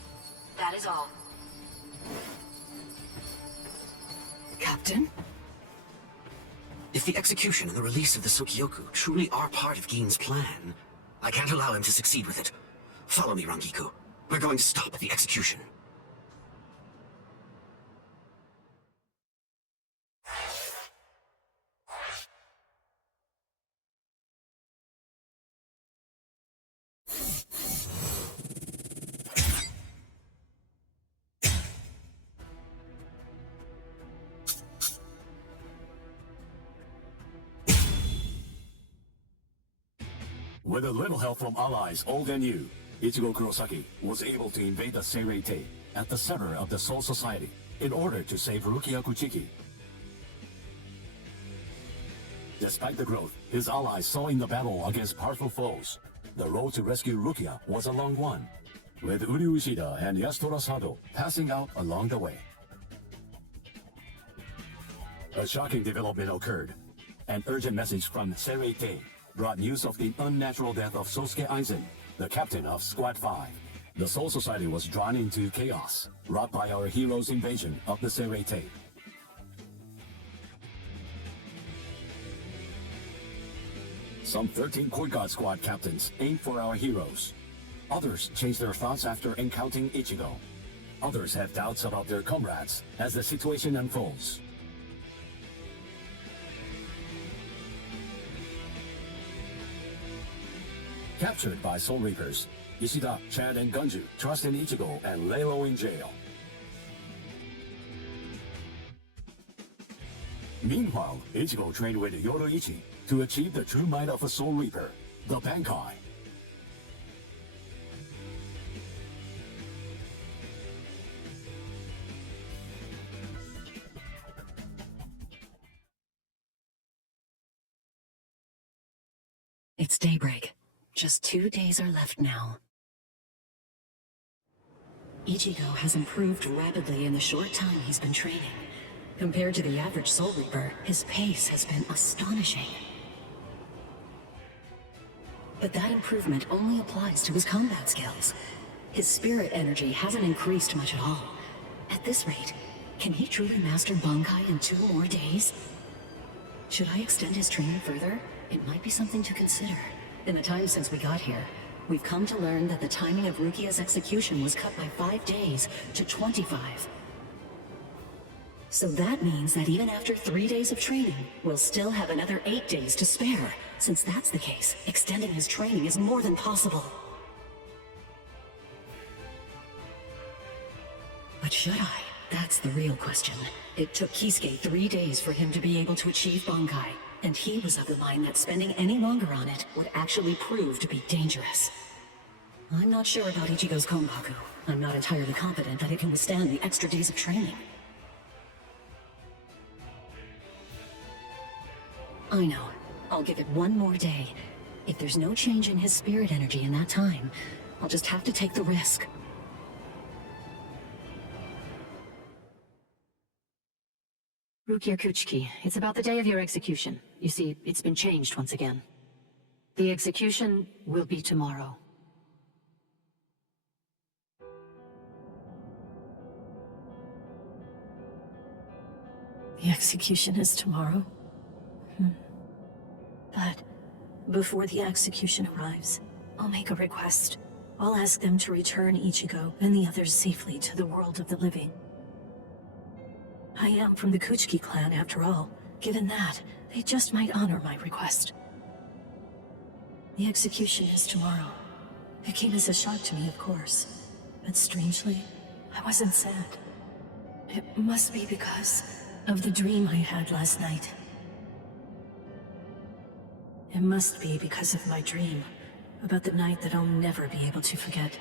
That is all. Captain? if the execution and the release of the Sukioku truly are part of Geen's plan, I can't allow him to succeed with it. Follow me, Rangiku. We're going to stop the execution. With a little help from allies old and new, Ichigo Kurosaki was able to invade the Seirei at the center of the Soul Society in order to save Rukia Kuchiki. Despite the growth his allies saw in the battle against powerful foes, the road to rescue Rukia was a long one, with Uryu Ishida and Yasutora Sado passing out along the way. A shocking development occurred. An urgent message from Seirei brought news of the unnatural death of Sosuke Aizen, the captain of Squad 5. The Soul Society was drawn into chaos, wrought by our hero's invasion of the Seirei. Some 13 Court Guard Squad captains aimed for our heroes. Others changed their thoughts after encountering Ichigo. Others have doubts about their comrades as the situation unfolds. Captured by Soul Reapers, Ishida, Chad, and Gunju trust in Ichigo and lay low in jail. Meanwhile, Ichigo trained with Yoroichi to achieve the true might of a Soul Reaper, the Bankai. It's daybreak. Just 2 days are left now. Ichigo has improved rapidly in the short time he's been training. Compared to the average Soul Reaper, his pace has been astonishing. But that improvement only applies to his combat skills. His spirit energy hasn't increased much at all. At this rate, can he truly master Bankai in 2 more days? Should I extend his training further? It might be something to consider. In the time since we got here, we've come to learn that the timing of Rukia's execution was cut by 5 days to 25. So that means that even after 3 days of training, we'll still have another 8 days to spare. Since that's the case, extending his training is more than possible. But should I? That's the real question. It took Kisuke 3 days for him to be able to achieve Bankai. And he was of the mind that spending any longer on it would actually prove to be dangerous. I'm not sure about Ichigo's Konbaku. I'm not entirely confident that it can withstand the extra days of training. I know. I'll give it 1 more day. If there's no change in his spirit energy in that time, I'll just have to take the risk. Rukia Kuchiki, it's about the day of your execution. You see, it's been changed once again. The execution will be tomorrow. The execution is tomorrow? But before the execution arrives, I'll make a request. I'll ask them to return Ichigo and the others safely to the world of the living. I am from the Kuchiki clan, after all. Given that, they just might honor my request. The execution is tomorrow. It came as a shock to me, of course. But strangely, I wasn't sad. It must be because of the dream I had last night. It must be because of my dream about the night that I'll never be able to forget.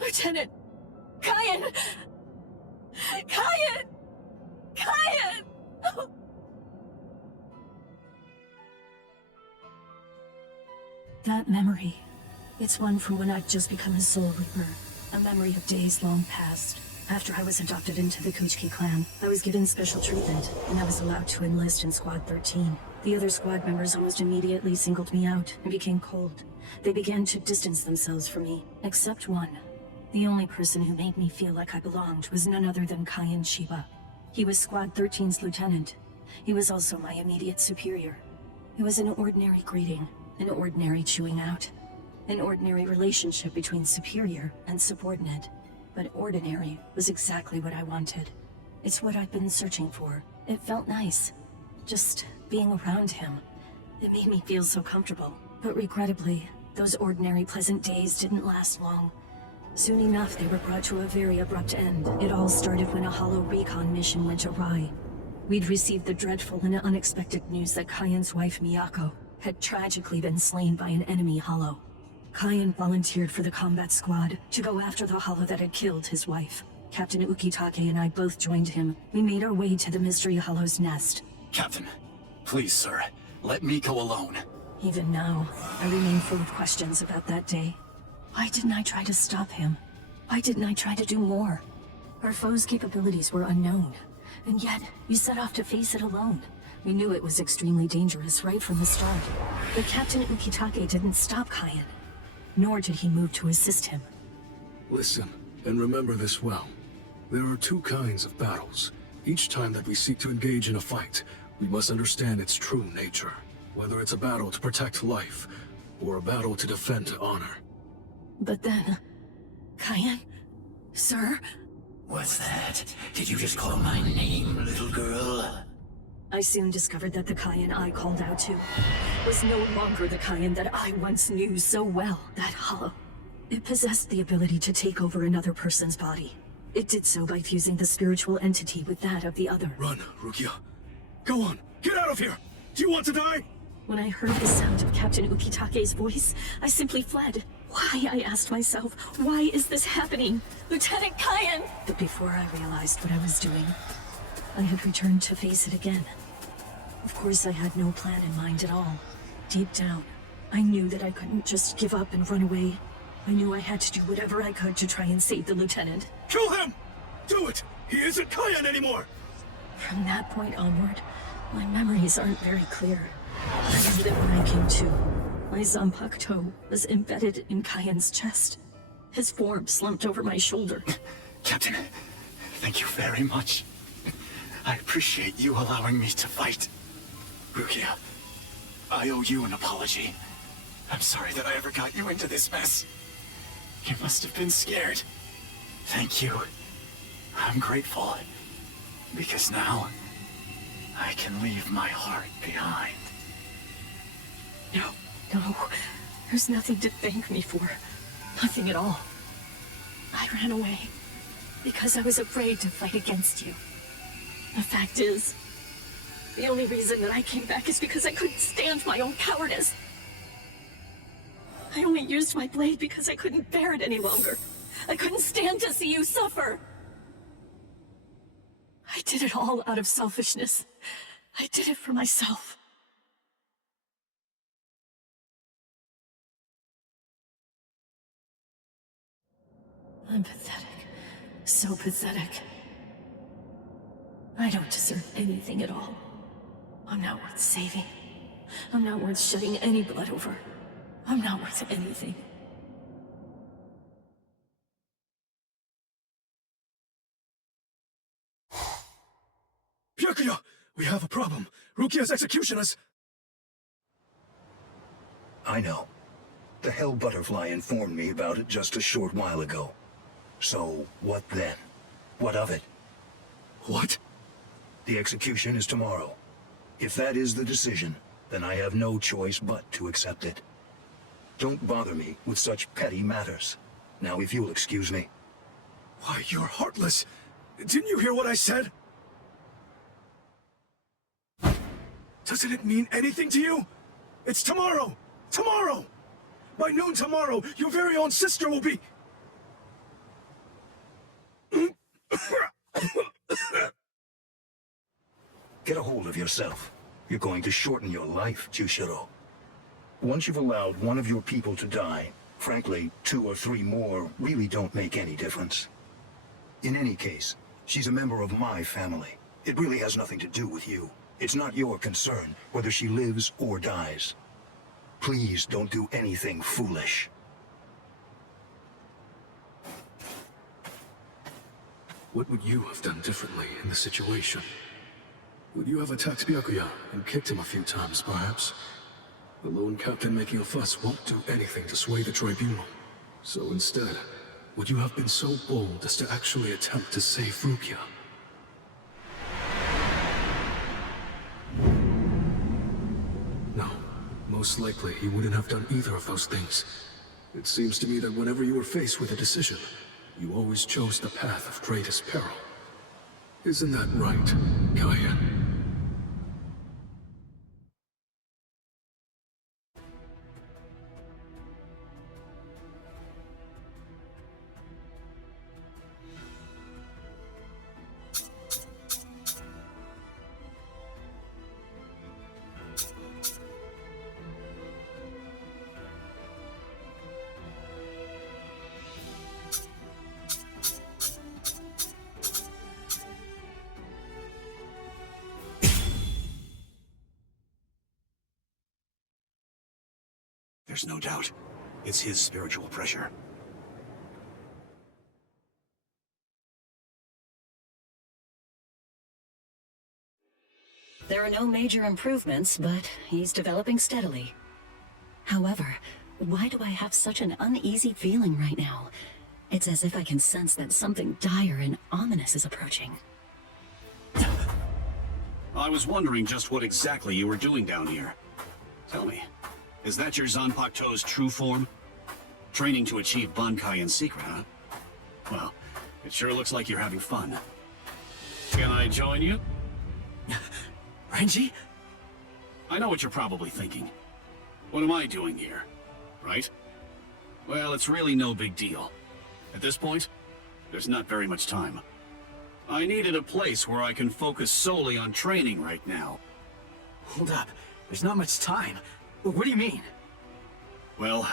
Lieutenant! Kaien! Kaien! Kaien! That memory, it's one from when I'd just become a Soul Reaper. A memory of days long past. After I was adopted into the Kuchiki clan, I was given special treatment, and I was allowed to enlist in Squad 13. The other squad members almost immediately singled me out and became cold. They began to distance themselves from me, except one. The only person who made me feel like I belonged was none other than Kaien Shiba. He was Squad 13's lieutenant. He was also my immediate superior. It was an ordinary greeting, an ordinary chewing out, an ordinary relationship between superior and subordinate. But ordinary was exactly what I wanted. It's what I've been searching for. It felt nice. Just being around him. It made me feel so comfortable. But regrettably, those ordinary pleasant days didn't last long. Soon enough, they were brought to a very abrupt end. It all started when a hollow recon mission went awry. We'd received the dreadful and unexpected news that Kaien's wife, Miyako, had tragically been slain by an enemy hollow. Kaien volunteered for the combat squad to go after the hollow that had killed his wife. Captain Ukitake and I both joined him. We made our way to the mystery hollow's nest. Captain, please, sir, let me go alone. Even now, I remain full of questions about that day. Why didn't I try to stop him? Why didn't I try to do more? Our foe's capabilities were unknown, and yet we set off to face it alone. We knew it was extremely dangerous right from the start. But Captain Ukitake didn't stop Kaien, nor did he move to assist him. Listen, and remember this well. There are two kinds of battles. Each time that we seek to engage in a fight, we must understand its true nature. Whether it's a battle to protect life, or a battle to defend honor. But then... Kaien? Sir? What's that? Did you just call my name, little girl? I soon discovered that the Kaien I called out to was no longer the Kaien that I once knew so well. That hollow. It possessed the ability to take over another person's body. It did so by fusing the spiritual entity with that of the other. Run, Rukia. Go on, get out of here! Do you want to die? When I heard the sound of Captain Ukitake's voice, I simply fled. Why, I asked myself, why is this happening? Lieutenant Kaien! But before I realized what I was doing, I had returned to face it again. Of course, I had no plan in mind at all. Deep down, I knew that I couldn't just give up and run away. I knew I had to do whatever I could to try and save the lieutenant. Kill him! Do it! He isn't Kaien anymore! From that point onward, my memories aren't very clear. I knew that when I came to, my Zanpakuto was embedded in Kaien's chest. His form slumped over my shoulder. Captain, thank you very much. I appreciate you allowing me to fight. Rukia, I owe you an apology. I'm sorry that I ever got you into this mess. You must have been scared. Thank you. I'm grateful. Because now, I can leave my heart behind. No, there's nothing to thank me for. Nothing at all. I ran away because I was afraid to fight against you. The fact is, the only reason that I came back is because I couldn't stand my own cowardice. I only used my blade because I couldn't bear it any longer. I couldn't stand to see you suffer. I did it all out of selfishness. I did it for myself. I'm pathetic. So pathetic. I don't deserve anything at all. I'm not worth saving. I'm not worth shedding any blood over. I'm not worth anything. Byakuya! We have a problem. Rukia's execution is... I know. The Hell Butterfly informed me about it just a short while ago. So, what then? What of it? What? The execution is tomorrow. If that is the decision, then I have no choice but to accept it. Don't bother me with such petty matters. Now, if you'll excuse me. Why, you're heartless. Didn't you hear what I said? Doesn't it mean anything to you? It's tomorrow! Tomorrow! By noon tomorrow, your very own sister will be... Get a hold of yourself. You're going to shorten your life, Jushiro. Once you've allowed one of your people to die, frankly, 2 or 3 more really don't make any difference. In any case, she's a member of my family. It really has nothing to do with you. It's not your concern whether she lives or dies. Please don't do anything foolish. What would you have done differently in this situation? Would you have attacked Byakuya and kicked him a few times, perhaps? The lone captain making a fuss won't do anything to sway the tribunal. So instead, would you have been so bold as to actually attempt to save Rukia? No, most likely he wouldn't have done either of those things. It seems to me that whenever you were faced with a decision, you always chose the path of greatest peril. Isn't that right, Kaya? There's no doubt. It's his spiritual pressure. There are no major improvements, but he's developing steadily. However, why do I have such an uneasy feeling right now? It's as if I can sense that something dire and ominous is approaching. I was wondering just what exactly you were doing down here. Tell me, is that your Zanpakuto's true form? Training to achieve Bankai in secret, huh? Well, it sure looks like you're having fun. Can I join you? Renji? I know what you're probably thinking. What am I doing here? Right? Well, it's really no big deal. At this point, there's not very much time. I needed a place where I can focus solely on training right now. Hold up. There's not much time. What do you mean? Well,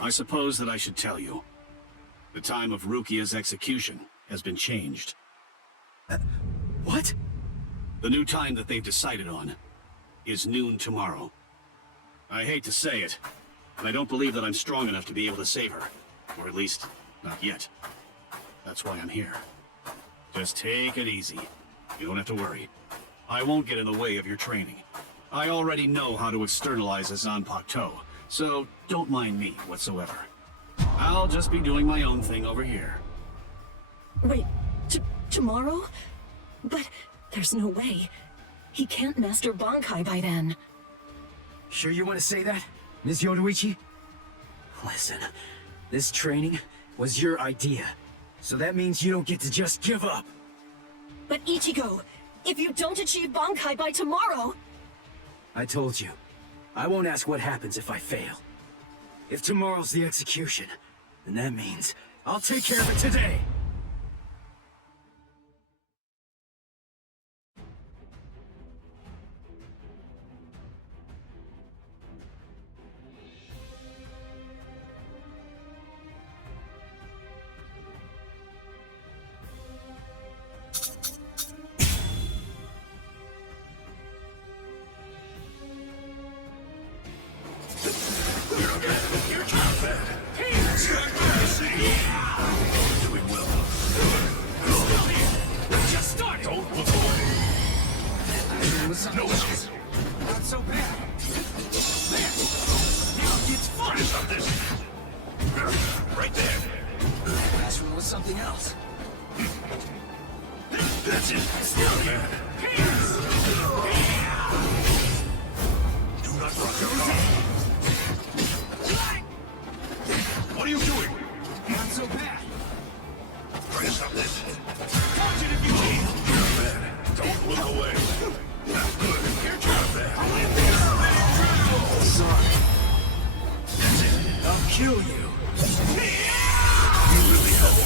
I suppose that I should tell you. The time of Rukia's execution has been changed. What? The new time that they've decided on is noon tomorrow. I hate to say it, but I don't believe that I'm strong enough to be able to save her. Or at least, not yet. That's why I'm here. Just take it easy. You don't have to worry. I won't get in the way of your training. I already know how to externalize a Zanpakuto, so don't mind me whatsoever. I'll just be doing my own thing over here. Wait, tomorrow? But there's no way. He can't master Bankai by then. Sure you want to say that, Ms. Yoruichi? Listen, this training was your idea, so that means you don't get to just give up. But Ichigo, if you don't achieve Bankai by tomorrow... I told you, I won't ask what happens if I fail. If tomorrow's the execution, then that means I'll take care of it today! something No else. escape. Not so bad. There. Now it's fun. Finish up this. Right there. Last one was something else. That's it. Still here. Do not rock your car. What are you doing? Not so bad. Try to stop this. Touch it if you can. Not bad. Don't look away. Not good. Not bad. Sorry. That's it. I'll kill you. You really helped.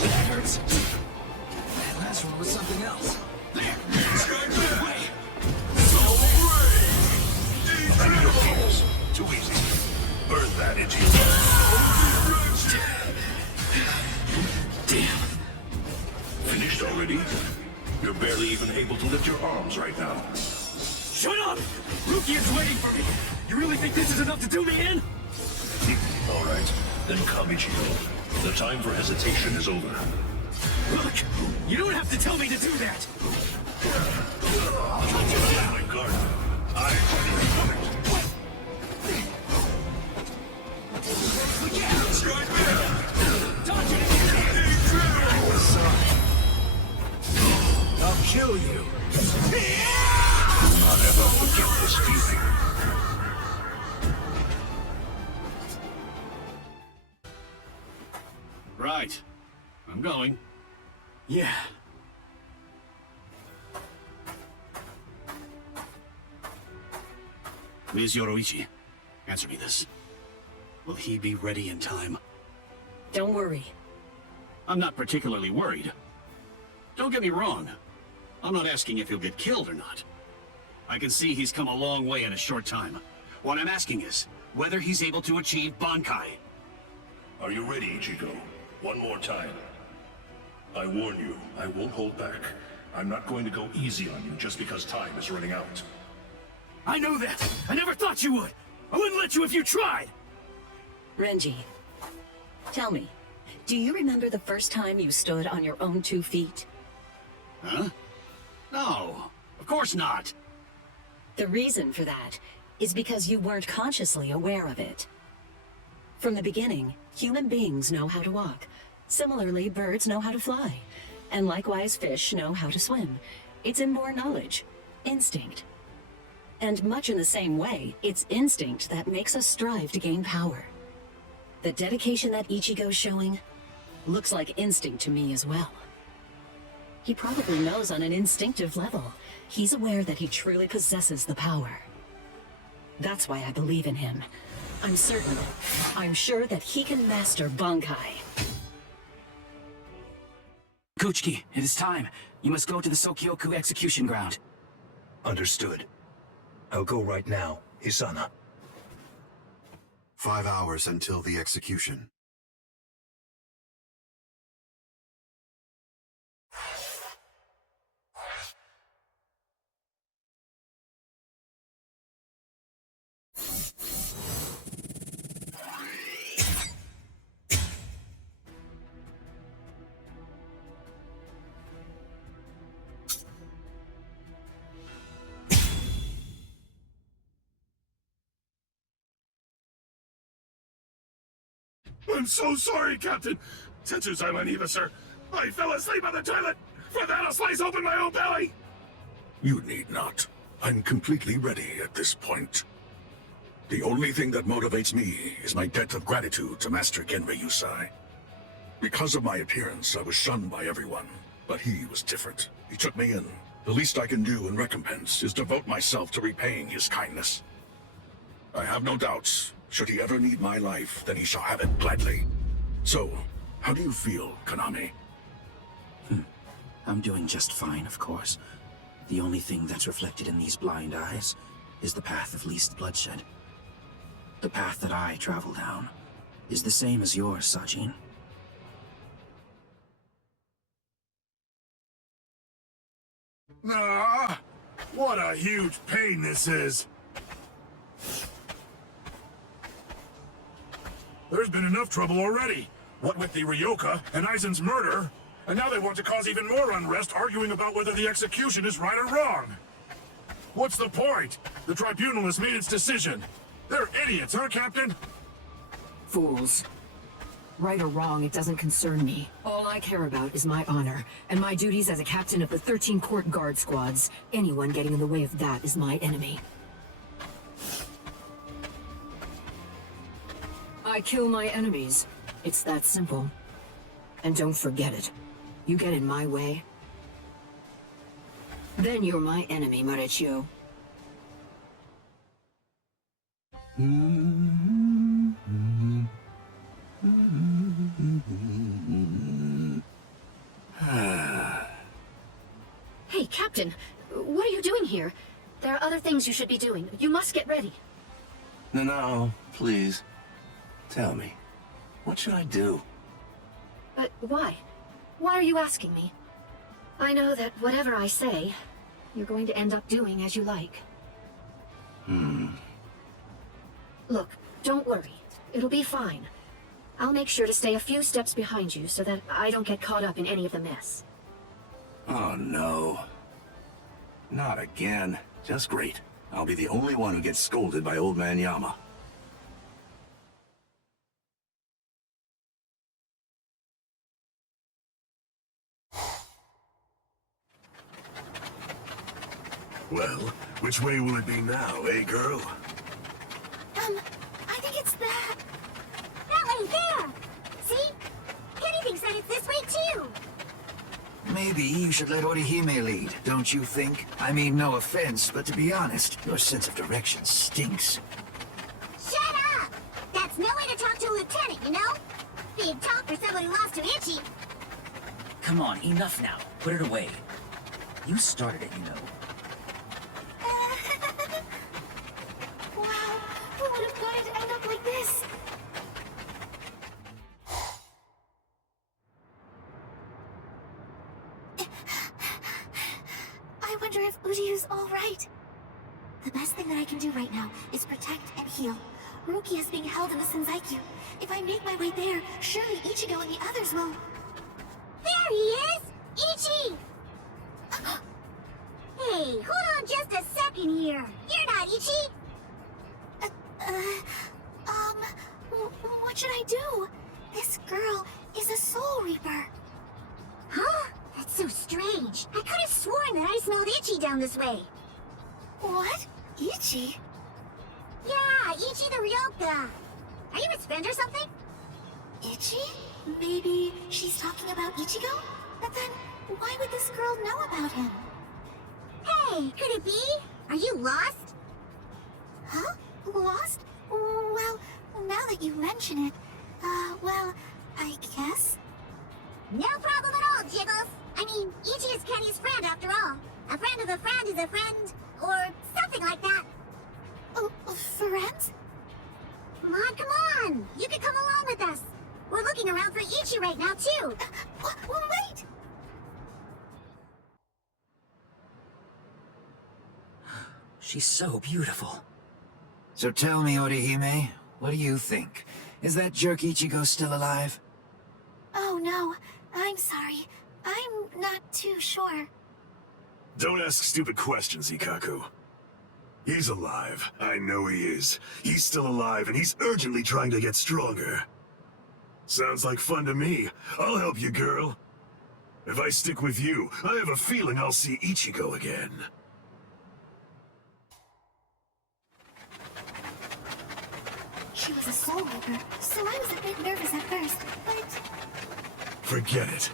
That hurts. That last one was something else. There. Wait. Too easy. Burn that itchy. Damn. Finished already? You're barely even able to lift your arms right now. Shut up! Rukia's waiting for me. You really think this is enough to do me in? All right. Then come, Ichigo. The time for hesitation is over. Look, you don't have to tell me to do that. Oh my God. I see it coming. Strike back. Dodge it Sorry. I'll kill you. Do not ever forget this feeling. Right. I'm going. Yeah. Ms. Yoroichi, answer me this. Will he be ready in time? Don't worry. I'm not particularly worried. Don't get me wrong. I'm not asking if he'll get killed or not. I can see he's come a long way in a short time. What I'm asking is whether he's able to achieve Bankai. Are you ready, Ichigo? One more time. I warn you, I won't hold back. I'm not going to go easy on you just because time is running out. I know that. I never thought you would. I wouldn't let you if you tried. Renji, tell me, do you remember the first time you stood on your own 2 feet? Huh? No, of course not. The reason for that is because you weren't consciously aware of it. From the beginning, human beings know how to walk. Similarly, birds know how to fly. And likewise, fish know how to swim. It's inborn knowledge. Instinct. And much in the same way, it's instinct that makes us strive to gain power. The dedication that Ichigo's showing looks like instinct to me as well. He probably knows on an instinctive level. He's aware that he truly possesses the power. That's why I believe in him. I'm certain. I'm sure that he can master Bankai. Kuchiki, it is time. You must go to the Sokyoku execution ground. Understood. I'll go right now, Isana. 5 hours until the execution. I'm so sorry, Captain. Tetsu-sama Niva, sir. I fell asleep on the toilet. For that, I'll slice open my own belly. You need not. I'm completely ready at this point. The only thing that motivates me is my debt of gratitude to Master Genri Yusai. Because of my appearance, I was shunned by everyone, but he was different. He took me in. The least I can do in recompense is devote myself to repaying his kindness. I have no doubts. Should he ever need my life, then he shall have it gladly. So, how do you feel, Konami? I'm doing just fine, of course. The only thing that's reflected in these blind eyes is the path of least bloodshed. The path that I travel down is the same as yours, Sajin. Ah, what a huge pain this is. There's been enough trouble already. What with the Ryoka and Aizen's murder, And now they want to cause even more unrest, arguing about whether the execution is right or wrong. What's the point? The tribunal has made its decision. They're idiots, huh, Captain? Fools. Right or wrong, it doesn't concern me. All I care about is my honor, and my duties as a captain of the 13 court guard squads. Anyone getting in the way of that is my enemy. I kill my enemies. It's that simple. And don't forget it. You get in my way, then you're my enemy, Marecchio. Hey, Captain, what are you doing here? There are other things you should be doing. You must get ready. No, please. Tell me, what should I do? But why? Why are you asking me? I know that whatever I say, you're going to end up doing as you like. Look, don't worry. It'll be fine. I'll make sure to stay a few steps behind you so that I don't get caught up in any of the mess. Oh, no. Not again. Just great. I'll be the only one who gets scolded by Old Man Yama. Well, which way will it be now, eh, girl? I think it's that. That way there! See? Kenny thinks that it's this way too! Maybe you should let Orihime lead, don't you think? I mean, no offense, but to be honest, your sense of direction stinks. Shut up! That's no way to talk to a lieutenant, you know? Big talk for someone who lost to Ichi. Come on, enough now. Put it away. You started it, you know. Wow, who would have thought it'd end up like this? I wonder if Uryu's all right. The best thing that I can do right now is protect and heal. Rukia is being held in the Senzaiku. If I make my way there, surely Ichigo and the others will... There he is! Ichi! Hey, hold on just a second here. You're not Ichi! What should I do? This girl is a Soul Reaper. Huh? That's so strange. I could have sworn that I smelled Ichi down this way. What? Ichi? Yeah, Ichi the Ryoka. Are you his friend or something? Ichi? Maybe she's talking about Ichigo? But then, why would this girl know about him? Hey, could it be? Are you lost? Huh? Lost? Well, now that you mention it, well, I guess. No problem at all, Jiggles. I mean, Ichi is Kenny's friend after all. A friend of a friend is a friend, or something like that. Oh, friends? Come on! You can come along with us. We're looking around for Ichi right now, too. Wait! She's so beautiful. So tell me, Orihime, what do you think? Is that jerk Ichigo still alive? Oh no, I'm sorry. I'm not too sure. Don't ask stupid questions, Ikaku. He's alive. I know he is. He's still alive, and he's urgently trying to get stronger. Sounds like fun to me. I'll help you, girl. If I stick with you, I have a feeling I'll see Ichigo again. She was a Soul Reaper, so I was a bit nervous at first, but... Forget it.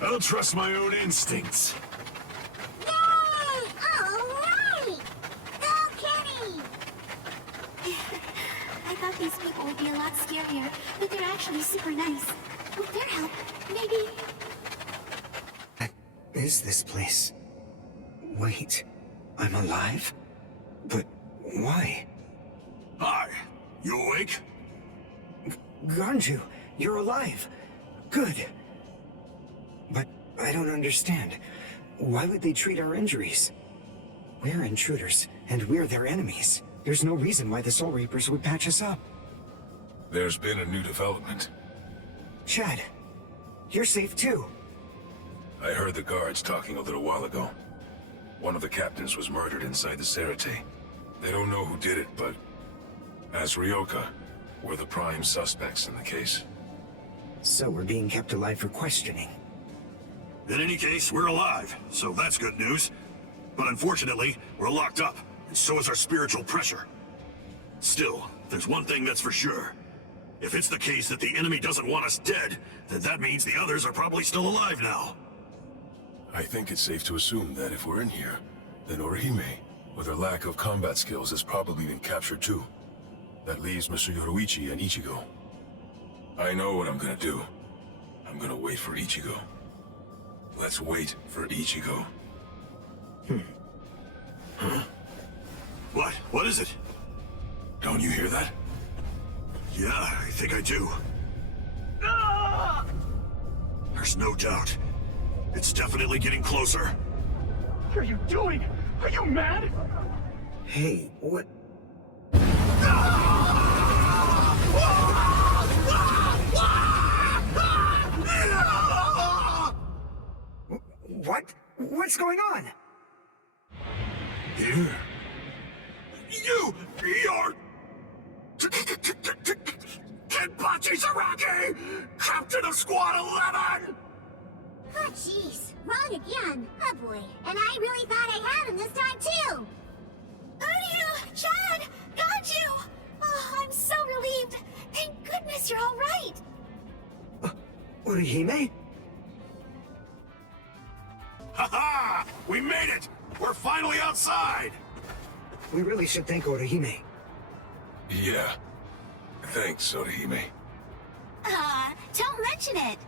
I'll trust my own instincts. Yay! Alright! Go, Kenny! I thought these people would be a lot scarier, but they're actually super nice. With their help, maybe... What is this place? Wait, I'm alive? But why? Hi. You awake? Ganju, you're alive. Good. But I don't understand. Why would they treat our injuries? We're intruders, and we're their enemies. There's no reason why the Soul Reapers would patch us up. There's been a new development. Chad, you're safe too. I heard the guards talking a little while ago. One of the captains was murdered inside the Serete. They don't know who did it, but as Ryoka, we're the prime suspects in the case. So we're being kept alive for questioning. In any case, we're alive, so that's good news. But unfortunately, we're locked up, and so is our spiritual pressure. Still, there's one thing that's for sure. If it's the case that the enemy doesn't want us dead, then that means the others are probably still alive now. I think it's safe to assume that if we're in here, then Orihime, with her lack of combat skills, has probably been captured too. That leaves Mr. Yoruichi and Ichigo. I know what I'm gonna do. I'm gonna wait for Ichigo. Let's wait for Ichigo. Huh? What? What is it? Don't you hear that? Yeah, I think I do. There's no doubt. It's definitely getting closer. What are you doing? Are you mad? Hey, what? What? What's going on? Here? You're... Kenpachi Zaraki! Captain of Squad 11! Oh, jeez. Wrong again. Oh, boy. And I really thought I had him this time, too. Uryu! Chad! Got you! Oh, I'm so relieved. Thank goodness you're all right. Orihime? Ha-ha! We made it! We're finally outside! We really should thank Orihime. Yeah. Thanks, Orihime. Don't mention it.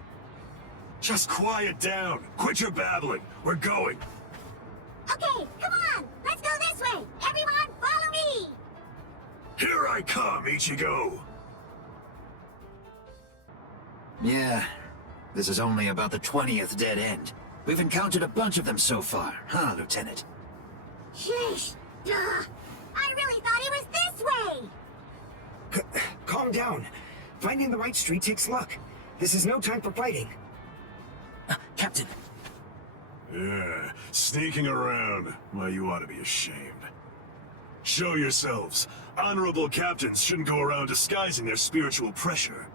Just quiet down. Quit your babbling. We're going. Okay, come on. Let's go this way. Everyone, follow me. Here I come, Ichigo. Yeah, this is only about the 20th dead end. We've encountered a bunch of them so far, huh, Lieutenant? Sheesh. Duh. I really thought it was this way. Calm down. Finding the right street takes luck. This is no time for fighting. Captain. Yeah, sneaking around. Why, you ought to be ashamed. Show yourselves. Honorable captains shouldn't go around disguising their spiritual pressure.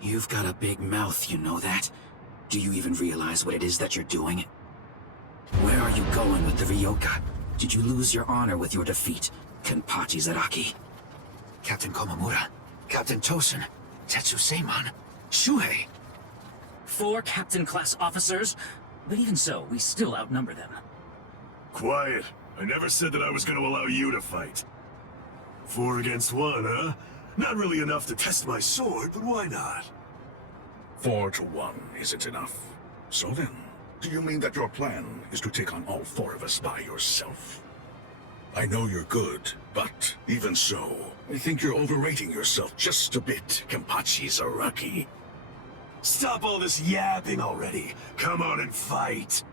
You've got a big mouth, you know that? Do you even realize what it is that you're doing? Where are you going with the Ryoka? Did you lose your honor with your defeat, Kenpachi Zaraki? Captain Komamura, Captain Tosen, Tetsu Seimon, Shuhei. 4 captain-class officers, but even so, we still outnumber them. Quiet. I never said that I was going to allow you to fight. 4 against 1, huh? Not really enough to test my sword, but why not? 4 to 1 isn't enough. So then, do you mean that your plan is to take on all 4 of us by yourself? I know you're good, but even so, I think you're overrating yourself just a bit, Kenpachi Zaraki. Stop all this yapping already. Come on and fight.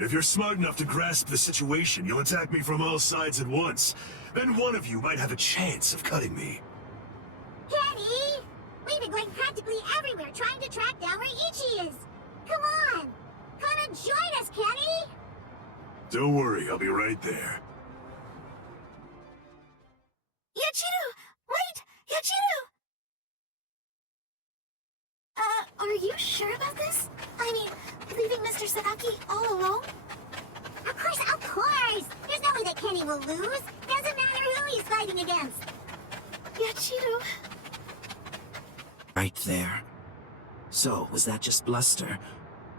If you're smart enough to grasp the situation, you'll attack me from all sides at once. Then one of you might have a chance of cutting me. Kenny! We've been going practically everywhere trying to track down where Ichi is. Come on! Come and join us, Kenny! Don't worry, I'll be right there. Yachiru! Wait! Yachiru! Are you sure about this? I mean, leaving Mr. Sadaki all alone? Of course! There's no way that Kenny will lose. Doesn't matter who he's fighting against. Yachiru... Right there. So, was that just bluster?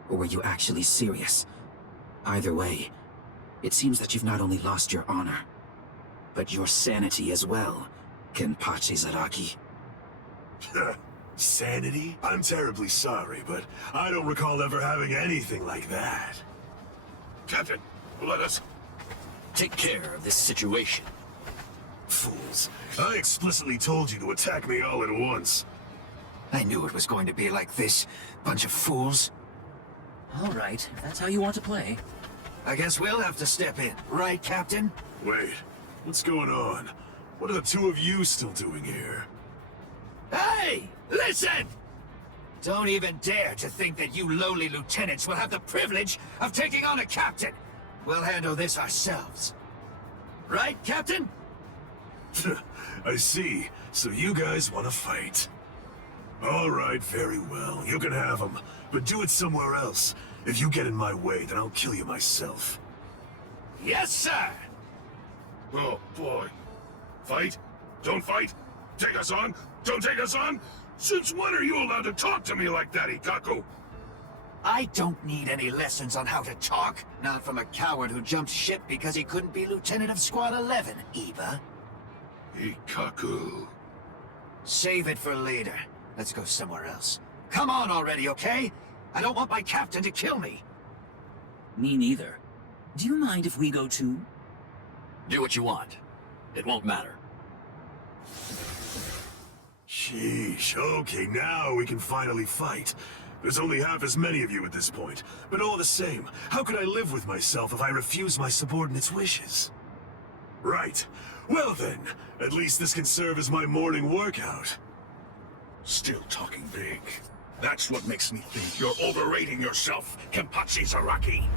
Or were you actually serious? Either way, it seems that you've not only lost your honor, but your sanity as well, Kenpachi Zaraki. Sanity? I'm terribly sorry, but I don't recall ever having anything like that. Captain, let us take care of this situation. Fools. I explicitly told you to attack me all at once. I knew it was going to be like this. Bunch of fools. All right, if that's how you want to play. I guess we'll have to step in, right, Captain? Wait, what's going on? What are the two of you still doing here? Hey! Listen! Don't even dare to think that you lowly lieutenants will have the privilege of taking on a captain. We'll handle this ourselves. Right, Captain? I see. So you guys want to fight. All right, very well. You can have them, but do it somewhere else. If you get in my way, then I'll kill you myself. Yes, sir! Oh, boy. Fight? Don't fight? Take us on? Don't take us on? Since when are you allowed to talk to me like that, Ikaku? I don't need any lessons on how to talk. Not from a coward who jumped ship because he couldn't be Lieutenant of Squad 11, Eva. Ikaku. Save it for later. Let's go somewhere else. Come on already, okay? I don't want my captain to kill me. Me neither. Do you mind if we go too? Do what you want. It won't matter. Sheesh, okay, now we can finally fight. There's only half as many of you at this point, but all the same, how could I live with myself if I refuse my subordinates' wishes? Right. Well then, at least this can serve as my morning workout. Still talking big. That's what makes me think you're overrating yourself, Kenpachi Zaraki.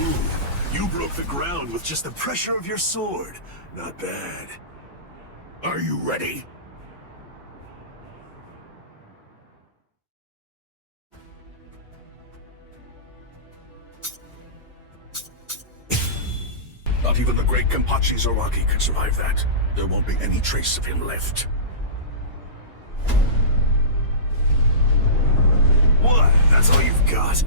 Ooh, you broke the ground with just the pressure of your sword. Not bad. Are you ready? Not even the great Kenpachi Zaraki could survive that. There won't be any trace of him left. What? That's all you've got?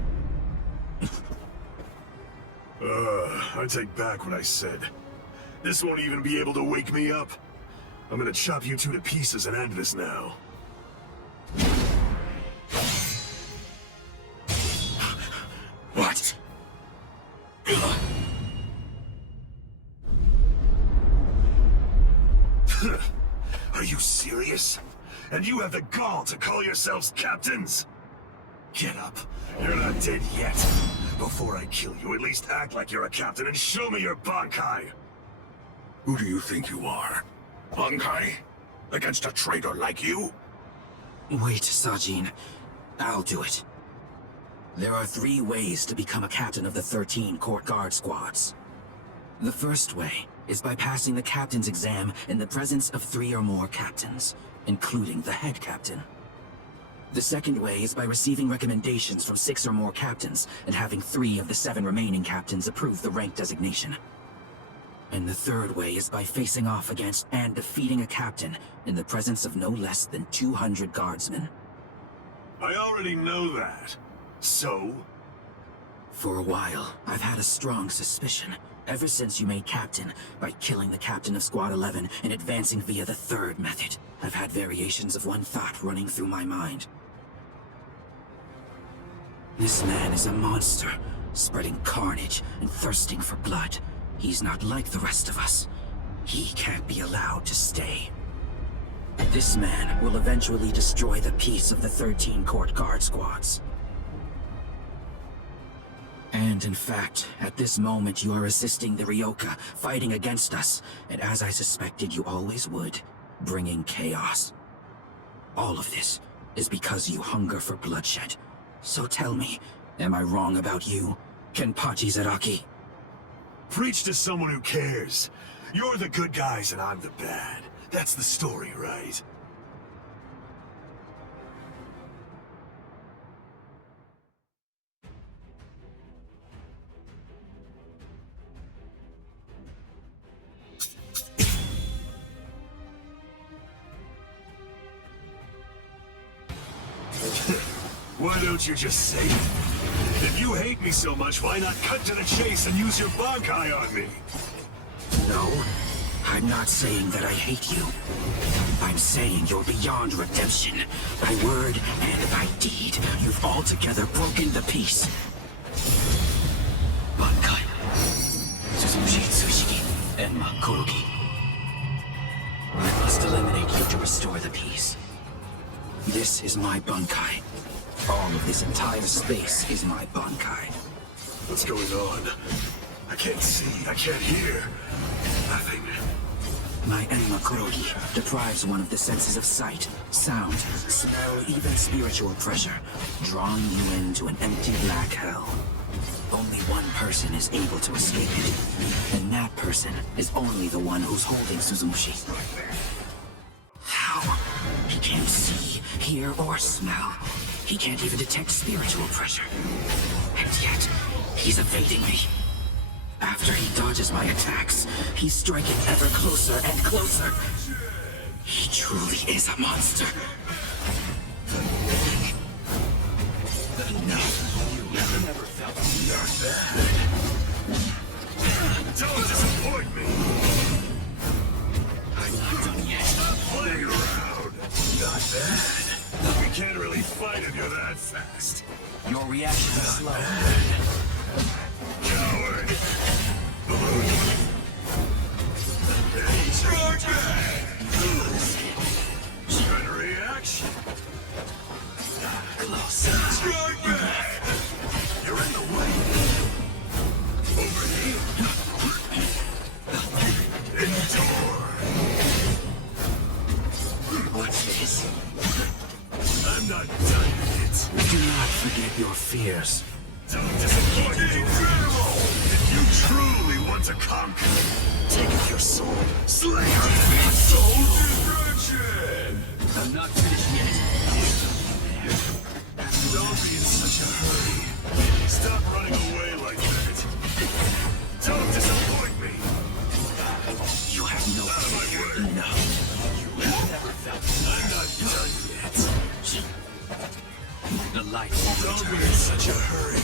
I take back what I said. This won't even be able to wake me up. I'm gonna chop you two to pieces and end this now. What? Are you serious? And you have the gall to call yourselves captains? Get up. You're not dead yet. Before I kill you, at least act like you're a captain and show me your Bankai. Who do you think you are? Bankai? Against a traitor like you? Wait, Sajin. I'll do it. There are 3 ways to become a captain of the 13 Court Guard squads. The first way is by passing the captain's exam in the presence of 3 or more captains, including the head captain. The second way is by receiving recommendations from 6 or more captains and having 3 of the 7 remaining captains approve the rank designation. And the third way is by facing off against and defeating a captain in the presence of no less than 200 guardsmen. I already know that. So? For a while, I've had a strong suspicion, ever since you made captain, by killing the captain of Squad 11 and advancing via the third method. I've had variations of one thought running through my mind. This man is a monster, spreading carnage and thirsting for blood. He's not like the rest of us. He can't be allowed to stay. This man will eventually destroy the peace of the 13 Court Guard squads. And in fact, at this moment you are assisting the Ryoka, fighting against us, and as I suspected you always would, bringing chaos. All of this is because you hunger for bloodshed. So tell me, am I wrong about you, Kenpachi Zaraki? Preach to someone who cares. You're the good guys and I'm the bad. That's the story, right? Why don't you just say it? If you hate me so much, why not cut to the chase and use your Bankai on me? No, I'm not saying that I hate you. I'm saying you're beyond redemption. By word and by deed, you've altogether broken the peace. Bankai. Suzushi Tsushiki. Enma Kurugi. I must eliminate you to restore the peace. This is my Bankai. All of this entire space is my Bankai. What's going on? I can't see, I can't hear. Nothing. My Enma Kurogi deprives one of the senses of sight, sound, smell, even spiritual pressure, drawing you into an empty black hell. Only one person is able to escape it, and that person is only the one who's holding Suzumushi. How? He can't see, hear, or smell. He can't even detect spiritual pressure. And yet, he's evading me. After he dodges my attacks, he's striking ever closer and closer. He truly is a monster. No, you never felt bad. Don't disappoint me! I'm not done yet. Stop playing around! Not bad. We can't really fight if you're that fast. Your reaction is slow. Coward! Charge back! Good reaction. Close. Strike back! You're in the way. Over here. Endure. What's this? I'm not done yet. Do not forget your fears. Don't disappoint me. Incredible! If you truly want to conquer, take your soul. Slay her. Soul destruction! I'm not finished yet. Don't be in such a hurry. Stop running away like that. Don't disappoint me. You have no Out of my way. No. You have never felt I'm not done yet. the light won't Don't return. be in such a hurry.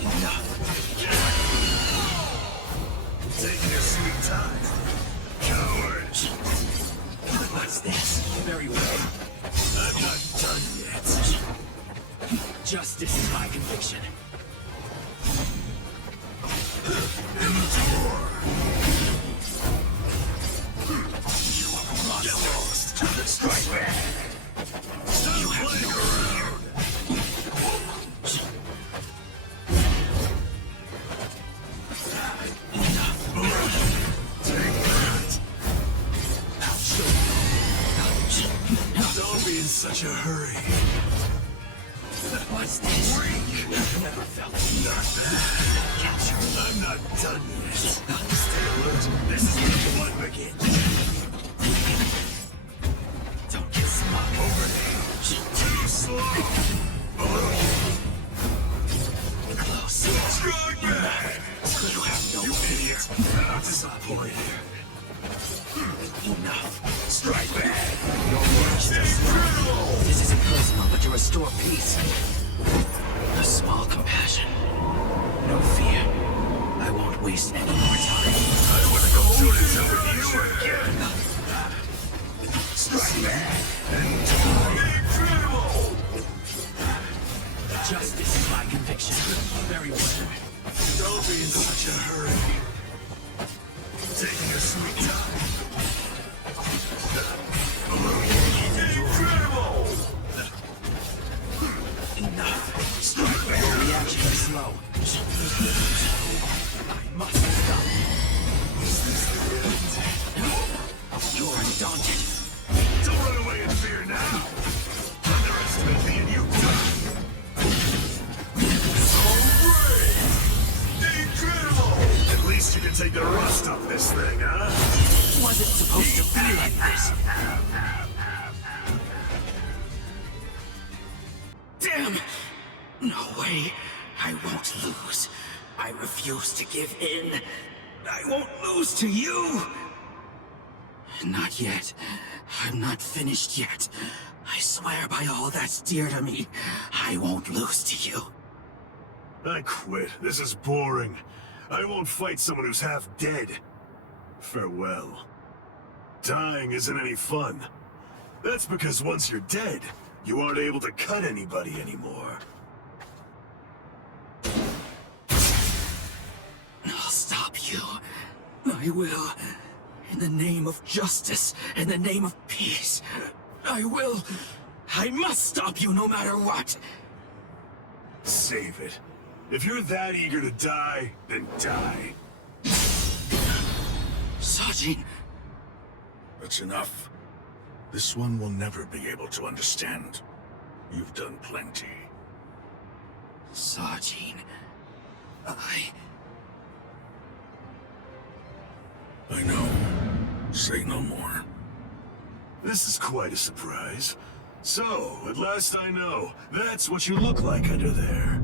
Enough. Taking your sweet time. Coward. What's this? Very well. I'm not done yet. Justice is my conviction. Endure. Get lost. Strike back. Stop playing around. Take that. Don't be in such a hurry. What's this? Weak. Never felt Not bad. capture. I'm not done yet. Stay alert. This is where the fun begins. Don't get smug. Overhand. Too slow. Close. Strike back. You have no You fear. idiot. Not disappointed. Enough. Strike back. Your words are Incredible. This isn't personal, but to restore peace. A small compassion. No fear. I won't waste any more time. I don't want to go through this with you again. Strike back. Incredible. Justice is my conviction. Very well. Don't be in such a hurry. Taking a sweet time. Incredible. Enough. Strike back. Your reaction is slow. I must stop. You're undaunted. Don't run away in fear now. Underestimate me and you die. So brave. Incredible. At least you can take the rust off this thing, huh? Was it supposed to be like this? Damn! No way. I won't lose. I refuse to give in. I won't lose to you! Not yet. I'm not finished yet. I swear by all that's dear to me, I won't lose to you. I quit. This is boring. I won't fight someone who's half dead. Farewell. Dying isn't any fun. That's because once you're dead, you aren't able to cut anybody anymore. I'll stop you. I will. In the name of justice, in the name of peace. I will. I must stop you no matter what. Save it. If you're that eager to die, then die. Sajin! That's enough. This one will never be able to understand. You've done plenty. Sajin... I know. Say no more. This is quite a surprise. So, at last I know, that's what you look like under there.